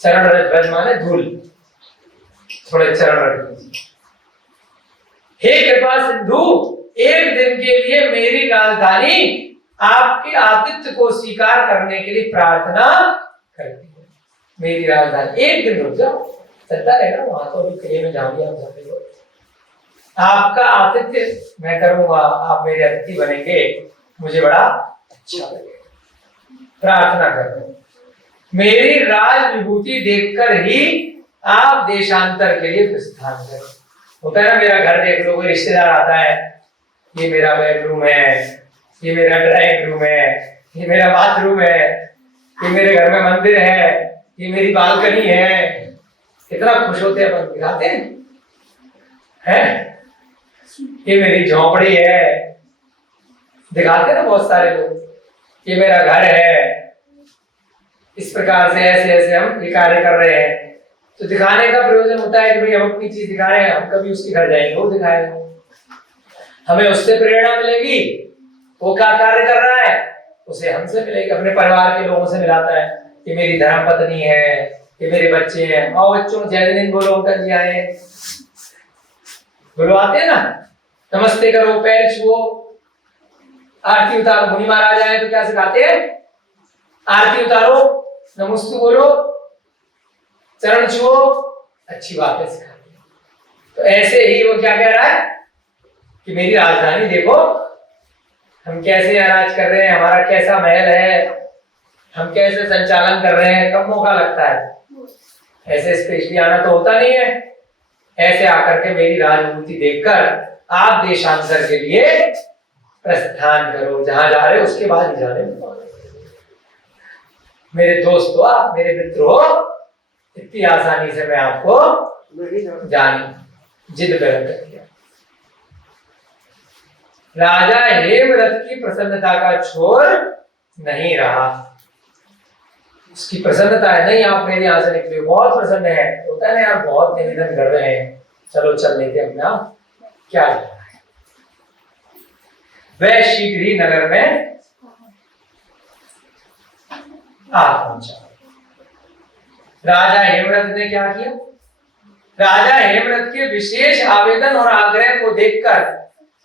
चरण रज माने धूल, थोड़े चरण रख लीजिए। हे कृपा सिंधु, एक दिन के लिए मेरी राजधानी आपके आतिथ्य को स्वीकार करने के लिए प्रार्थना करती है। मेरी राजधानी एक दिन रुक जाओ, चलता रहेगा वहां तो अभी किले में जाऊंगी, आप जाते हो। आपका आतिथ्य मैं करूंगा, आप मेरे अतिथि बनेंगे, मुझे बड़ा अच्छा लगेगा। प्रार्थना करते हैं, मेरी राज विभूति देखकर ही आप देशांतर के लिए प्रस्थान करें। होता है ना, मेरा घर देख लो, कोई रिश्तेदार आता है, ये मेरा बेडरूम है, ये मेरा ड्राइंग रूम है, ये मेरा बाथरूम है, ये मेरे घर में मंदिर है, ये मेरी बालकनी है। कितना खुश होते हैं अपन, दिखाते हैं? ये मेरी झोपड़ी है, दिखाते ना बहुत सारे लोग, ये मेरा घर है। इस प्रकार से ऐसे ऐसे हम ये कार्य कर रहे हैं। तो दिखाने का प्रयोजन होता है कि भाई हम अपनी चीज दिखा रहे हैं, हम कभी उसके घर जाएंगे, वो दिखाएगा, हमें उससे प्रेरणा मिलेगी। वो क्या कार्य कर रहा है, उसे हमसे मिलेगी, अपने परिवार के लोगों से मिलाता है। ये मेरी धर्मपत्नी है, ये मेरे बच्चे हैं। आओ बच्चों, जय दिन बोलो, अंकल जी आए, बोलो, आते हैं ना, नमस्ते करो, पैर छुओ, आरती उतारो। मुनि महाराज आए तो क्या सिखाते हैं? आरती उतारो, नमस्ते बोलो, चरण छुओ, अच्छी बात है सिखाते हैं। तो ऐसे ही वो क्या कह रहा है कि मेरी राजधानी देखो, हम कैसे राज कर रहे हैं, हमारा कैसा महल है, हम कैसे संचालन कर रहे हैं। कब मौका लगता है, ऐसे स्पेशली आना तो होता नहीं है। ऐसे आकर के मेरी राजनीति देखकर आप देशांतर के लिए प्रस्थान करो, जहां जा रहे हो उसके बाद ही जाने। मेरे दोस्त हो आप, मेरे मित्र हो, इतनी आसानी से मैं आपको जाने जिद कर दिया। राजा हेमरथ की प्रसन्नता का छोर नहीं रहा। उसकी प्रसन्नता है, नहीं आप मेरे यहाँ से निकले, बहुत प्रसन्न है। होता है ना यार, बहुत निवेदन कर रहे हैं, चलो चल लेते अपना, क्या जाना है। वह शीघ्र ही नगर में आ पहुंचा। राजा हेमरथ ने क्या किया? राजा हेमरथ के विशेष आवेदन और आग्रह को देखकर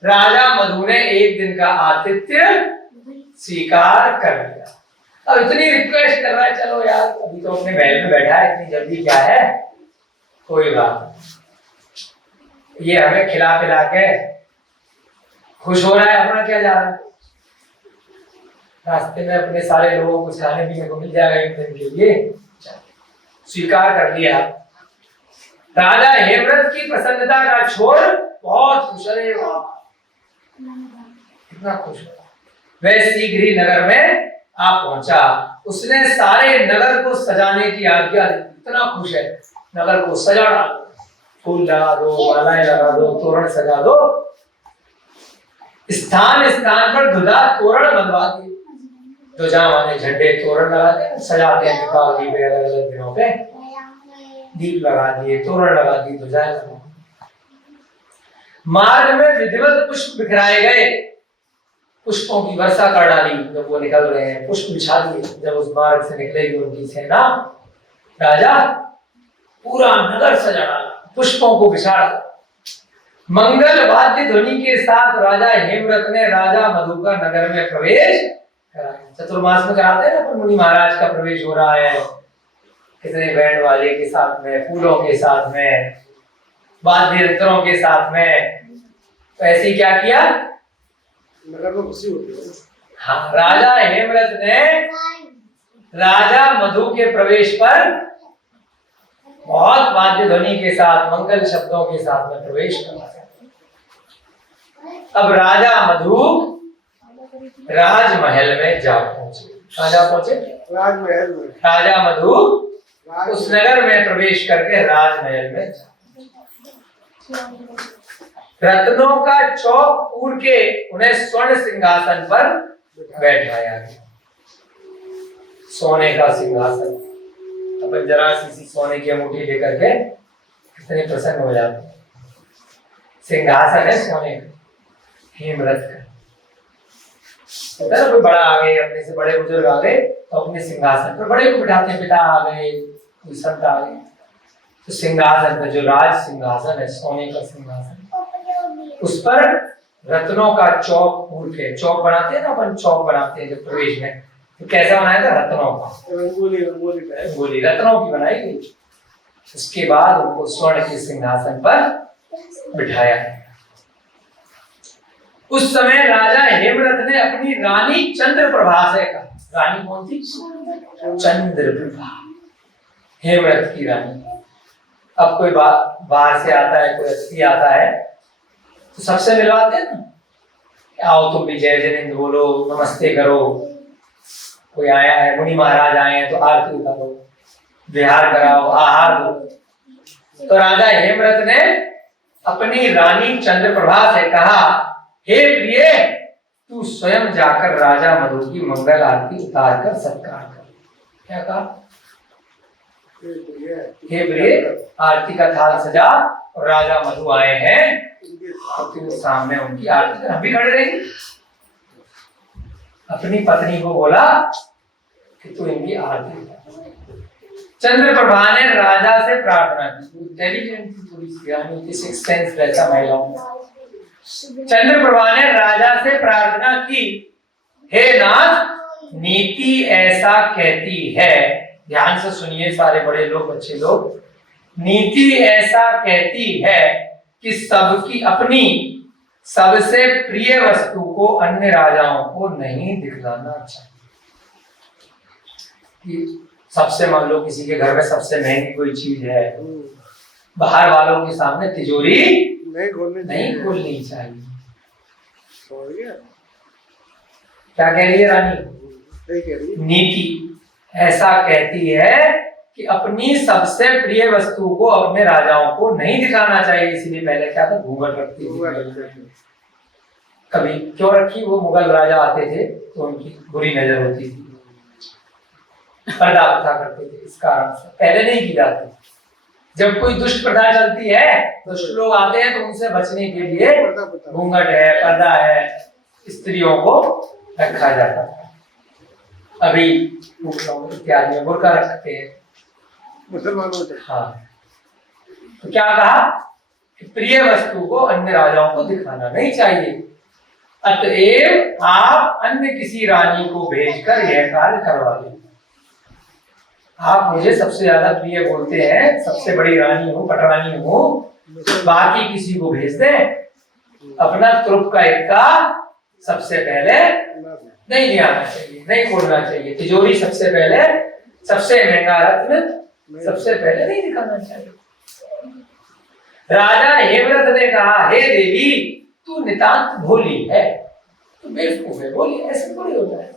राजा मधु ने एक दिन का आतिथ्य स्वीकार कर लिया। अब इतनी रिक्वेस्ट कर रहा है, चलो यार अभी तो अपने महल में बैठा है, इतनी जल्दी क्या है, कोई बात नहीं, ये हमें खिला पिला के खुश हो रहा है, अपना क्या जा रहा है। रास्ते में अपने सारे लोगों को खाने पीने को मिल जाएगा एक दिन के लिए, स्वीकार कर लिया। राजा हेमरथ की प्रसन्नता का छोर बहुत खुश, अरे कितना खुश हुआ। वह शीघ्र ही नगर में आ पहुंचा। उसने सारे नगर को सजाने की आज्ञा दी। इतना खुश है, नगर को सजा डालो, फूल लगा दो, मालाएं लगा दो, तोरण सजा दो, स्थान स्थान पर ध्वजा तोरण बनवा दिए। ध्वजा माने झंडे, तोरण लगाते हैं, सजाते हैं दीपावली पे, अलग अलग दिनों पे दीप लगा दिए, तोरण लगा दिए, ध्वजा लगा। मार्ग में विधिवत पुष्प बिखराए गए, पुष्पों की वर्षा कर डाली। जब वो निकल रहे हैं, पुष्प बिछा दिए। जब उस मार्ग से निकलेगी उनकी सेना, राजा पूरा नगर सजा डाला, पुष्पों को बिछा डाला। मंगल वाद्य ध्वनि के साथ राजा हेमरथ ने राजा मधु का नगर में प्रवेश कराया। चतुर्मास में कराते हैं ना, मुनि महाराज का प्रवेश हो रहा है, कितने बैंड वाले के साथ में, फूलों के साथ में, वाद्य यंत्रों के साथ में। तो ऐसे ही क्या किया, नगर में खुशी होती है। हाँ, राजा हेमरथ ने राजा मधु के प्रवेश पर बहुत वाद्य ध्वनि के साथ, मंगल शब्दों के साथ में प्रवेश कराया। अब राजा मधु राजमहल में जा पहुंचे। राजा पहुंचे राजमहल में। राजा मधु उस नगर में प्रवेश करके राजमहल में जा, रत्नों का चौक पूर के उन्हें स्वर्ण सिंहासन पर बैठाया गया। सोने का सिंहासन, अपन जरा सी सोने की अंगूठी लेकर के कितने प्रसन्न हो जाते हैं। सिंहासन है सोने का, हेमरथ का। होता है कोई बड़ा आ गए, अपने से बड़े बुजुर्ग आ गए तो अपने सिंहासन पर बड़े को बिठाते हैं। पिता आ गए, कोई संत आ गए, तो सिंहासन पर, जो राज सिंहासन है, सोने का सिंहासन, उस पर रत्नों का चौक पूर के, चौक बनाते हैं ना अपन, चौक बनाते हैं जब प्रवेश में, तो कैसा बनाया था, रत्नों का, रंगोली रत्नों की बनाई गई। उसके बाद उनको स्वर्ण के सिंहासन पर बिठाया। उस समय राजा हेमरथ ने अपनी रानी चंद्रप्रभा से कहा। रानी कौन थी? चंद्रप्रभा, हेमरथ की रानी। अब कोई बाहर से आता है, कोई अतिथि आता है, तो सबसे मिलवाते हैं ना, आओ तुम भी जय जयंत बोलो, नमस्ते करो। कोई आया है, मुनि महाराज आए हैं, तो आरती उतारो, विहार कराओ, आहार दो। तो राजा हेमरथ ने अपनी रानी चंद्रप्रभा से कहा, हे प्रिय, तू स्वयं जाकर राजा मधु की मंगल आरती उतार कर सत्कार कर। क्या कहा? हे प्रिय, आरती का थाल सजा और राजा मधु आए हैं, तो सामने उनकी आरती कर, हम भी खड़े रहेंगे। अपनी पत्नी को बोला कि तू इनकी आरती कर। चंद्रप्रभा ने राजा से प्रार्थना की। इंटेलिजेंट थोड़ी सी, यानी सिक्स सेंस रहता महिलाओं में। चंद्रप्रभा ने राजा से प्रार्थना की, हे नाथ, नीति ऐसा कहती है, ध्यान से सुनिए सारे बड़े लोग, बच्चे लोग, नीति ऐसा कहती है कि सबकी अपनी सबसे प्रिय वस्तु को अन्य राजाओं को नहीं दिखलाना चाहिए। सबसे, मान लो किसी के घर में सबसे महंगी कोई चीज है, बाहर वालों के सामने तिजोरी नहीं खोलनी चाहिए। क्या कह रही है रानी? नीति ऐसा कहती है कि अपनी सबसे प्रिय वस्तु को अपने राजाओं को नहीं दिखाना चाहिए। इसलिए पहले क्या था, घूंघट रखती थी। कभी क्यों रखी? वो मुगल राजा आते थे तो उनकी बुरी नजर होती थी, पर्दा प्रथा करते थे, इस कारण से पहले नहीं की जाती। जब कोई दुष्ट प्रथा चलती है, दुष्ट लोग आते हैं तो उनसे बचने के लिए घूंघट है, पर्दा है, स्त्रियों को रखा जाता है। अभी इत्यादि में बुर्का रखते हैं मुसलमानों से। हाँ, तो क्या कहा कि प्रिय वस्तु को अन्य राजाओं को दिखाना नहीं चाहिए, अतएव आप अन्य किसी रानी को भेजकर यह कार्य करवा दें। आप मुझे सबसे ज्यादा प्रिय बोलते हैं, सबसे बड़ी रानी हूँ, पटरानी हूँ, बाकी किसी को भेज दें। अपना तुरुप का इक्का सबसे पहले नहीं ले आना चाहिए, नहीं खोलना चाहिए। तिजोरी सबसे पहले, सबसे महंगा रत्न सबसे पहले नहीं दिखाना चाहिए। राजा हेमरथ ने कहा, हे देवी, तू नितांत भोली है, तू बेवकूफ है, भोली ऐसे थोड़ी होता है।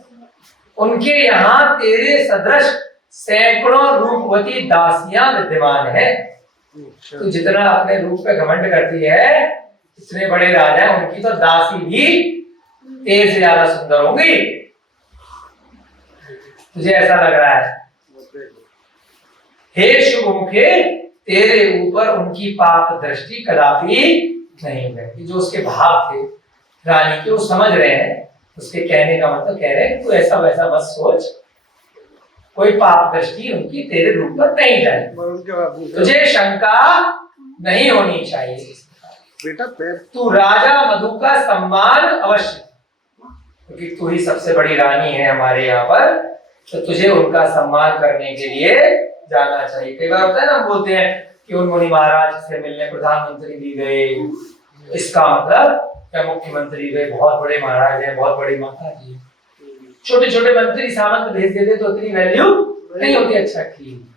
उनके यहाँ तेरे सदृश सैकड़ों रूपवती दासियां विद्यमान है। तो जितना अपने रूप पे घमंड करती है, इतने बड़े राजा हैं, उनकी तो दासी भी तेरे से ज्यादा सुंदर होंगी। तुझे ऐसा लग रहा है? हे शुभ मुखे, तेरे ऊपर उनकी पाप दृष्टि कदापि नहीं है। जो उसके भाव थे रानी के, वो समझ रहे हैं, उसके कहने का मतलब कह रहे हैं तू ऐसा वैसा मत सोच, कोई पाप दृष्टि उनकी तेरे रूप पर नहीं जाएगी, तुझे शंका नहीं होनी चाहिए। बेटा तू राजा मधु का सम्मान अवश्य, क्योंकि तू ही सबसे बड़ी रानी है हमारे यहाँ पर, तो तुझे उनका सम्मान करने के लिए जाना चाहिए। कई बार होता है ना, हम बोलते हैं कि उन मुनि महाराज से मिलने प्रधानमंत्री भी गए, इसका मतलब क्या मुख्यमंत्री गए, बहुत बड़े महाराज हैं, बहुत बड़ी माता जी। छोटे छोटे मंत्री सामंत भेज देते तो उतनी वैल्यू नहीं होती। अच्छा की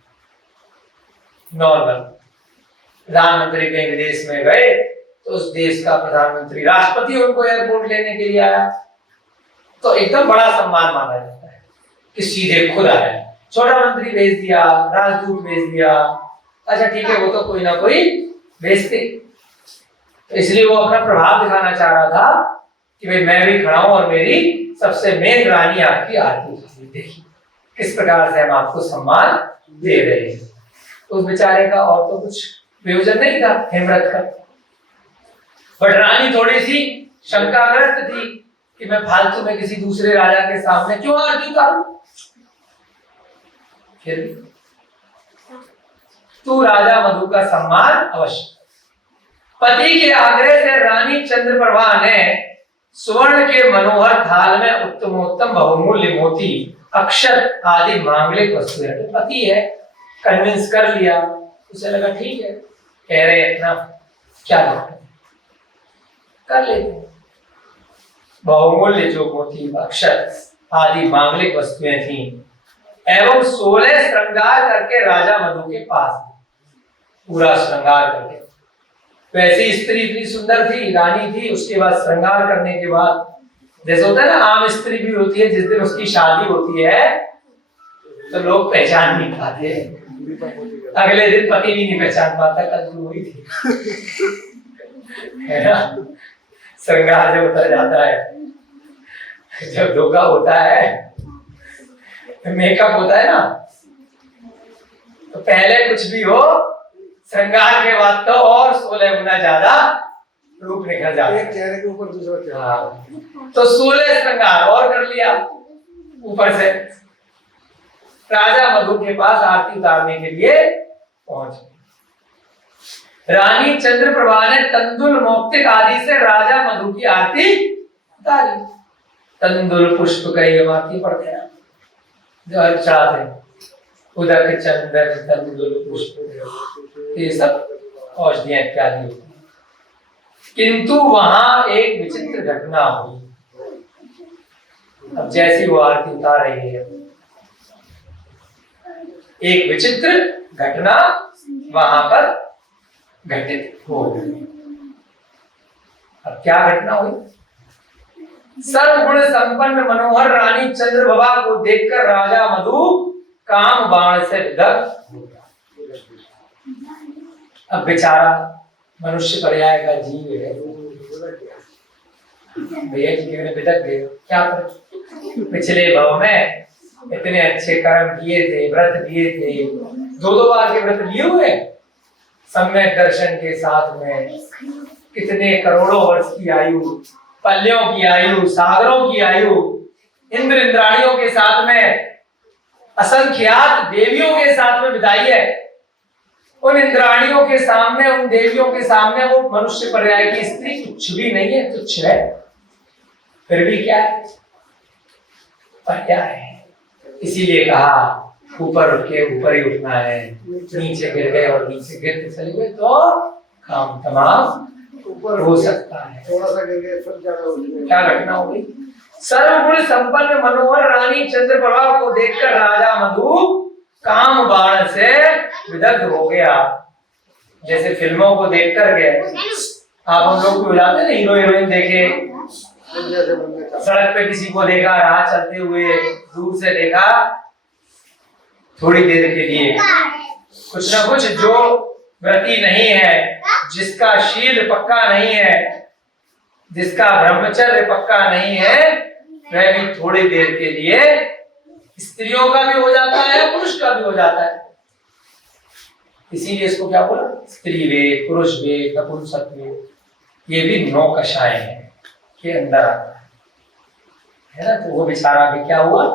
नॉर्मल प्रधानमंत्री कहीं विदेश में गए तो उस देश का प्रधानमंत्री, राष्ट्रपति उनको एयरपोर्ट लेने के लिए आया तो एकदम बड़ा सम्मान माना जाता है कि सीधे खुद आया। छोटा मंत्री भेज दिया, राजदूत भेज दिया, अच्छा ठीक है, वो तो कोई ना कोई भेजते। तो इसलिए वो अपना प्रभाव दिखाना चाह रहा था कि भाई मैं भी खड़ा हूं और मेरी सबसे मेन रानी आपकी आरती। देखिए किस प्रकार से हम आपको सम्मान दे रहे हैं। तो उस बेचारे का और तो कुछ प्रयोजन नहीं था हेमरथ का, बट रानी थोड़ी सी शंकाग्रस्त थी कि मैं फालतू में किसी दूसरे राजा के सामने क्यों आरती करूं। फिर तू राजा मधु का सम्मान अवश्य। पति के आग्रह से रानी चंद्रप्रभा ने स्वर्ण के मनोहर थाल में उत्तमोत्तम बहुमूल्य मोती, अक्षत आदि मांगलिक वस्तुएं, तो पति है, कन्विंस कर लिया, उसे लगा ठीक है, कह रहे हैं इतना, क्या कर लेते। बहुमूल्य जो मोती, अक्षत आदि मांगलिक वस्तुएं थी एवं 16 श्रृंगार करके राजा मधु के पास, पूरा श्रृंगार करके। वैसी स्त्री इतनी सुंदर थी, रानी थी, उसके बाद श्रृंगार करने के बाद, जैसे होता है ना आम स्त्री भी होती है, जिस दिन उसकी शादी होती है तो लोग पहचान नहीं पाते, अगले दिन पति भी नहीं पहचान पाता, कल हुई थी है ना। श्रृंगार जब उतर जाता है, जब धोखा होता है, मेकअप होता है ना, तो पहले कुछ भी हो, श्रृंगार के बाद तो और 16 गुना ज्यादा रूप निकल जाता है, चेहरे के ऊपर दूसरा चेहरा। तो 16 श्रृंगार और कर लिया ऊपर से। राजा मधु के पास आरती उतारने के लिए पहुंच। रानी चंद्रप्रभा ने तंदुल मौक्तिक आदि से राजा मधु की आरती उतारी। तंदुल पुष्प का ये आरती पढ़ते हैं जो हर चढ़ाते हैं, उदक चंदन तंदुल पुष्प, ये सब औषधियां इत्यादि होती हैं। किंतु वहां एक विचित्र घटना हुई। अब जैसी वो आरती उतार रही है, एक विचित्र घटना वहां पर घटित हो गई। अब क्या घटना हुई? सर्वगुण संपन्न मनोहर रानी चंद्रप्रभा को देखकर राजा मधु काम बाण से विदग्ध हो गया। अब बेचारा मनुष्य पर्याय का जीव है, भैया जी मैंने बिदक गए, क्या करें? पिछले भव में इतने अच्छे कर्म किए थे, व्रत किए थे, 2-2 बार के व्रत लिए हुए, सम्यक दर्शन के साथ में कितने करोड़ों वर्ष की आयु, पल्यों की आयु, सागरों की आयु, इंद्र इंद्राणियों के साथ में, असंख्यात देवियों के साथ में बिताई है। उन इंद्राणियों के सामने, उन देवियों के सामने वो मनुष्य पर्याय की स्त्री कुछ भी नहीं है, तुच्छ है। फिर भी क्या है? पर्याय है। इसीलिए कहा ऊपर उठ के ऊपर ही उठना है, नीचे गिर गए और नीचे गिरते चले गए तो काम तमाम ऊपर हो सकता है। थोड़ा सा गिर गए फिर ज्यादा हो गए। क्या घटना हो गई? सर्वगुण संपन्न मनोहर रानी चंद्रप्रभा को देखकर राजा मधु काम बाण से विदग्ध हो गया। जैसे फिल्मों को देख कर के आप हम लोग को बुलाते ना, हीरो हीरोइन देखे, सड़क पे किसी को देखा, राह चलते हुए दूर से देखा, थोड़ी देर के लिए कुछ ना कुछ, जो व्रती नहीं है, जिसका शील पक्का नहीं है, जिसका ब्रह्मचर्य पक्का नहीं है, वह भी थोड़ी देर के लिए, स्त्रियों का भी हो जाता है, पुरुष का भी हो जाता है। इसीलिए इसको क्या बोला? स्त्री वेद, पुरुष वेद, नपुंसक वेद, ये भी 9 कषाय है के अंदर आता है ना। तो वो बेचारा भी क्या हुआ?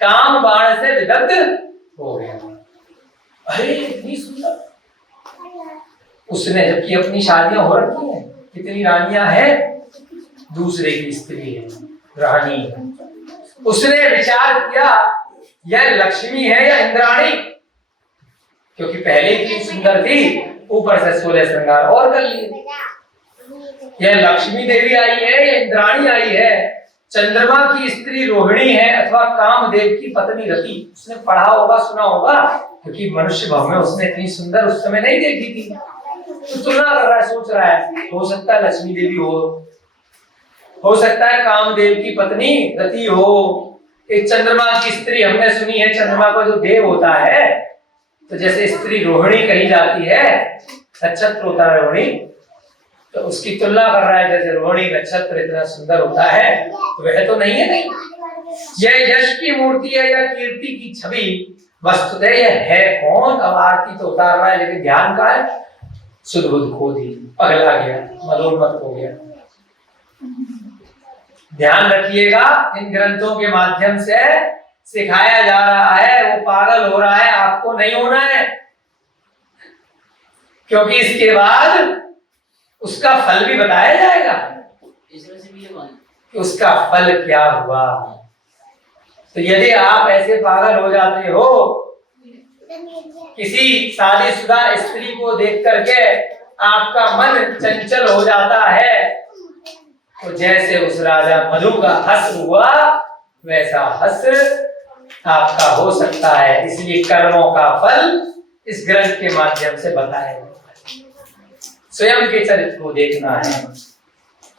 काम बाण से विदग्ध हो गया। अरे इतनी सुंदर, उसने जबकि अपनी शादियां हो रखी हैं, कितनी रानियां हैं, दूसरे की स्त्री है, रानी है। उसने विचार किया यह लक्ष्मी है या इंद्राणी, क्योंकि पहले इतनी सुंदर थी, ऊपर से 16 श्रृंगार और कर लिए। यह लक्ष्मी देवी आई है या इंद्राणी आई है, चंद्रमा की स्त्री रोहिणी है अथवा कामदेव की पत्नी रति। उसने पढ़ा होगा, सुना होगा, क्योंकि मनुष्य भाव में उसने इतनी सुंदर उस समय नहीं देखी थी। तो तुलना कर रहा है, सोच रहा है, हो सकता है लक्ष्मी देवी हो सकता है कामदेव की पत्नी रति हो। एक चंद्रमा की स्त्री हमने सुनी है, चंद्रमा का जो देव होता है, तो जैसे स्त्री रोहिणी कही जाती है, नक्षत्र होता है रोहिणी, तो उसकी तुलना कर रहा है, जैसे रोहिणी नक्षत्र इतना सुंदर होता है, तो वह तो नहीं है। नहीं, यह यश की मूर्ति है या कीर्ति की छवि, वस्तुतः यह है कौन? अब आरती तो उतार रहा है, लेकिन ध्यान का है, सुध बुध खो दी, पगला गया, मदोन्मत्त हो गया। ध्यान रखिएगा, इन ग्रंथों के माध्यम से सिखाया जा रहा है, वो पागल हो रहा है, आपको नहीं होना है, क्योंकि इसके बाद उसका फल भी बताया जाएगा कि उसका फल क्या हुआ। तो यदि आप ऐसे पागल हो जाते हो, किसी शादीशुदा स्त्री को देख करके आपका मन चंचल हो जाता है, तो जैसे उस राजा मधु का हस्र हुआ, वैसा हस्र आपका हो सकता है। इसलिए कर्मों का फल इस ग्रंथ के माध्यम से बताया जाता है। स्वयं के चरित्र को देखना है,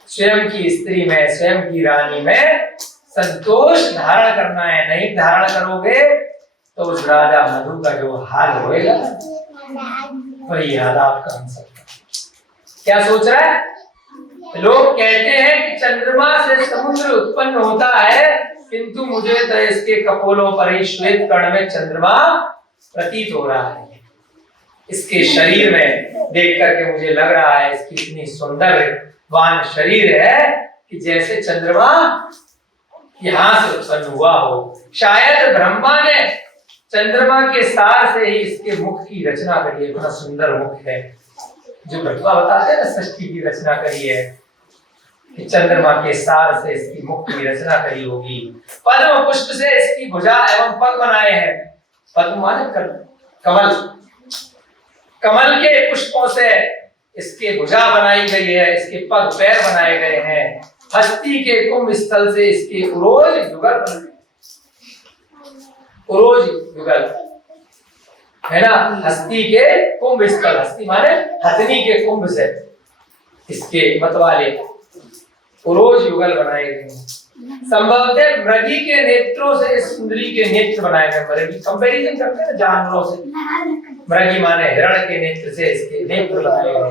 स्वयं की स्त्री में, स्वयं की रानी में संतोष धारण करना है। नहीं धारण करोगे तो उस राजा मधु का जो हाल होएगा, वही हाल आपका हो सकता है। क्या सोच रहा है? लोग कहते हैं कि चंद्रमा से समुद्र उत्पन्न होता है, किंतु मुझे तो इसके कपोलों पर ही श्वेत कर्ण में चंद्रमा प्रतीत हो रहा है। इसके शरीर में देख करके मुझे लग रहा है, इसकी इतनी सुंदरवान शरीर है कि जैसे चंद्रमा यहां से उत्पन्न हुआ हो। शायद ब्रह्मा ने चंद्रमा के सार से ही इसके मुख की रचना करी है। इतना सुंदर मुख है, जो भटवा बताते हैं ना, सृष्टि की रचना करी है कि चंद्रमा के सार से इसकी मुख की रचना करी होगी। पद्म पुष्प से इसकी भुजा एवं पग बनाए हैं। पद्म माने कमल, कमल के पुष्पों से इसके भुजा बनाई गई है, इसके पग पैर बनाए गए हैं। हस्ती के कुंभ स्थल से इसके उरोज युगल बने, उरोज युगल है ना, हस्ती के कुंभ स्थल, हस्ती माने हथनी के कुंभ से इसके मतवाले उरोज युगल बनाए गए हैं। संभवतः मृगी के नेत्रों से इस सुंदरी के नेत्र बनाए गए। मृगी कंपैरिजन करते हैं जानवरों से, मृगी माने हिरण के नेत्र से इसके नेत्र बनाए गए।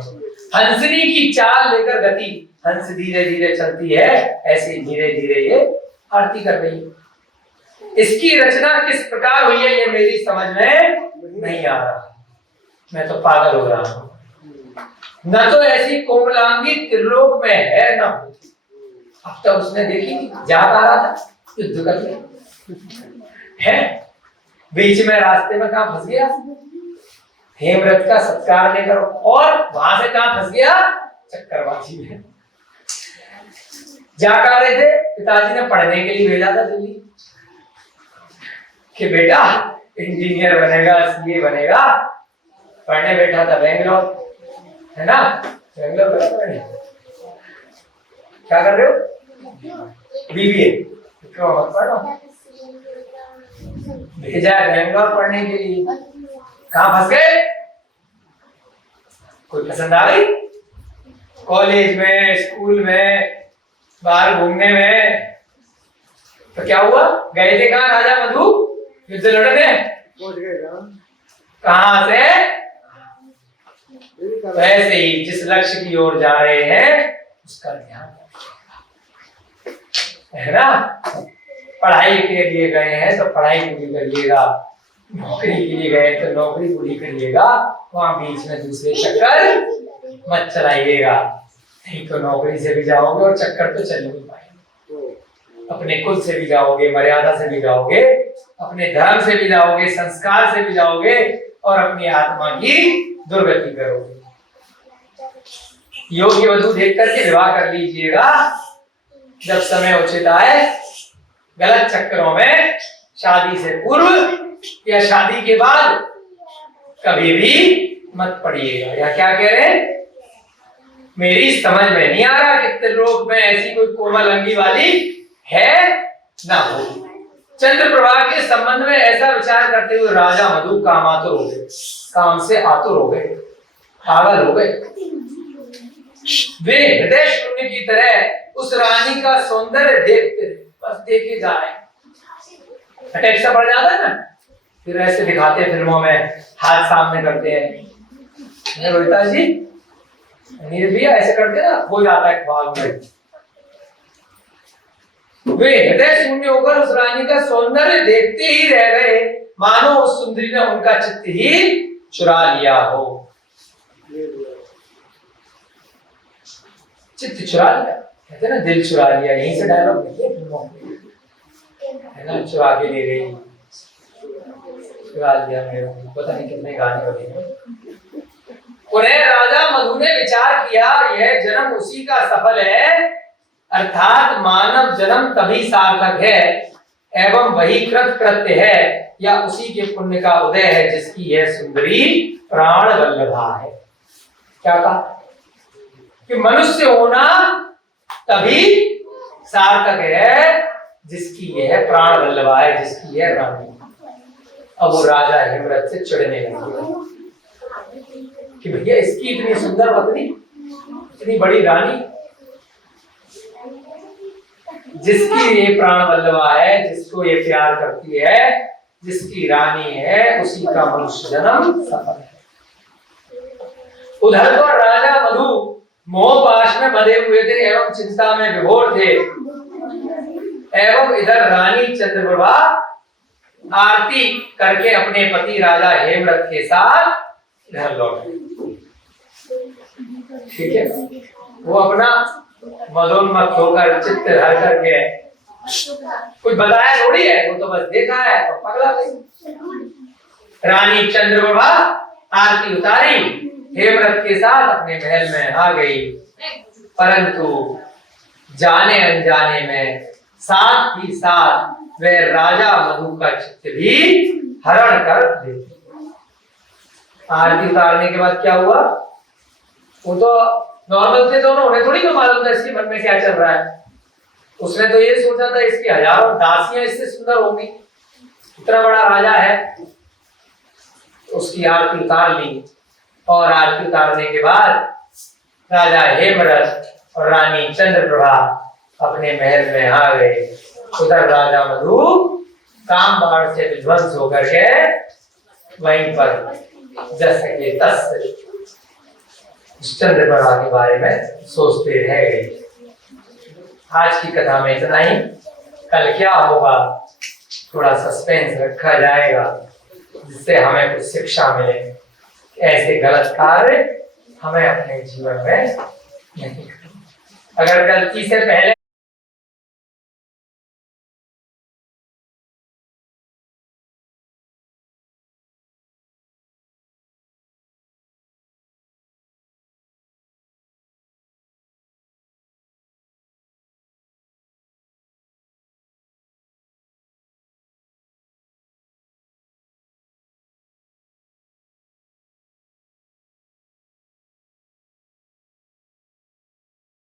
हंसनी की चाल लेकर गति, हंस धीरे धीरे चलती है, ऐसे धीरे धीरे ये आरती कर रही है। इसकी रचना किस प्रकार हुई है ये मेरी समझ में नहीं आ रहा, मैं तो पागल हो रहा हूं। न तो ऐसी कोमलांगी त्रिलोक में है न, अब तक उसने देखी जाग आ रहा था युद्ध करने है, बीच में रास्ते में कहां फंस गया, हेमरथ का सत्कार लेकर, और वहां से कहां फंस गया, चक्करबाजी में। जा कर रहे थे, पिताजी ने पढ़ने के लिए भेजा था दिल्ली कि बेटा इंजीनियर बनेगा, सीए बनेगा। पढ़ने बैठा था बेंगलोर, है ना, बेंगलोर क्या कर रहे हो, बीबीए। क्यों मत पढ़ो, भेजा बेंगलोर पढ़ने के लिए, कहां फंस गए, कोई पसंद आ गई, कॉलेज में, स्कूल में, बाहर घूमने में, तो क्या हुआ, गए थे कहां राजा मधु युद्ध लड़ने, पहुंच गए कहां से, वैसे ही जिस लक्ष्य की ओर जा रहे हैं उसका ध्यान है ना। पढ़ाई के लिए गए हैं तो पढ़ाई पूरी करिएगा, नौकरी के लिए गए तो नौकरी पूरी करिएगा, वहां बीच में दूसरे चक्कर मत चलाइएगा, नहीं तो नौकरी से भी जाओगे और चक्कर तो चल नहीं पाएंगे। अपने कुल से भी जाओगे, मर्यादा से भी जाओगे, अपने धर्म से भी जाओगे, संस्कार से भी जाओगे, और अपनी आत्मा की दुर्गति करोगे। योग्य वधू देख करके विवाह कर लीजिएगा जब समय उचित आए, गलत चक्करों में शादी से पूर्व या शादी के बाद कभी भी मत पड़िएगा। या क्या कह रहे हैं, मेरी समझ में नहीं आ रहा कि त्रिलोक में ऐसी कोई कोमल अंगी वाली है ना हो। चंद्रप्रभा के संबंध में ऐसा विचार करते हुए राजा मधु कामातुर हो गए, काम से आतुर हो गए, पागल हो गए। वे हृदय शून्य की तरह उस रानी का सौंदर्य देखते, बस देखे जा रहे हैं। अटैक सा बढ़ जाता है ना, फिर ऐसे दिखाते फिल्मों में, हाथ सामने करते हैं, रोहिता जी नीरज भैया ऐसे करते ना, हो जाता है ख्वाब में। वे हृदय शून्य होकर उस रानी का सौंदर्य देखते ही रह गए, मानो उस सुंदरी ने उनका चित्त ही चुरा लिया हो। चित्त चुरा लिया, कहते ना दिल चुरा लिया, यहीं से डायलॉग देखिए फिल्मों में, है ना, चुरा के ले गई, चुरा लिया मेरा, पता नहीं कितने गाने बने। उन्हें राजा मधु ने विचार किया, यह जन्म उसी का सफल है, अर्थात मानव जन्म तभी सार्थक है एवं वही कृत कृत्य है, या उसी के पुण्य का उदय है जिसकी यह सुंदरी प्राण वल्लभा है। क्या कहा कि मनुष्य होना तभी सार्थक है जिसकी यह प्राण वल्लभा है, जिसकी यह रानी। अब वो राजा हेमरथ से चिढ़ने लगे कि भैया इसकी इतनी सुंदर पत्नी, इतनी बड़ी रानी, जिसकी ये प्राण वल्लभा है, जिसको ये प्यार करती है, जिसकी रानी है, उसी का मनुष्य जन्म सफल है। उधर तो राजा मधु मोह पाश में बंधे हुए थे एवं चिंता में विभोर थे, एवं इधर रानी चंद्रप्रभा आरती करके अपने पति राजा हेमरथ के साथ घर लौटे। ठीक है, वो अपना मदोन्मत्त होकर चित्त धर करके, कुछ बताया थोड़ी है, वो तो बस देखा है तो पगला गई। रानी चंद्रप्रभा आरती उतारी, हेमरथ के साथ अपने महल में आ गई, परंतु जाने अनजाने में साथ ही साथ वह राजा मधु का चित्त भी हरण कर देती। आरती उतारने के बाद क्या हुआ, वो तो नॉर्मल थे दोनों, उन्हें थोड़ी तो मालूम था इसके मन में क्या चल रहा है। उसने तो ये सोचा था इसकी हजारों दासियां इससे सुंदर होंगी, इतना बड़ा राजा है। उसकी आरती उतार ली, और आरती उतारने के बाद राजा हेमरथ और रानी चंद्रप्रभा अपने महल में आ गए। उधर राजा मधु काम बाढ़ से विध्वंस होकर के वहीं पर जस के तस उस चंद्रमा के बारे में सोचते रह गए। आज की कथा में इतना ही। कल क्या होगा थोड़ा सस्पेंस रखा जाएगा, जिससे हमें कुछ शिक्षा मिले। ऐसे गलत कार्य हमें अपने जीवन में नहीं करना। अगर गलती से पहले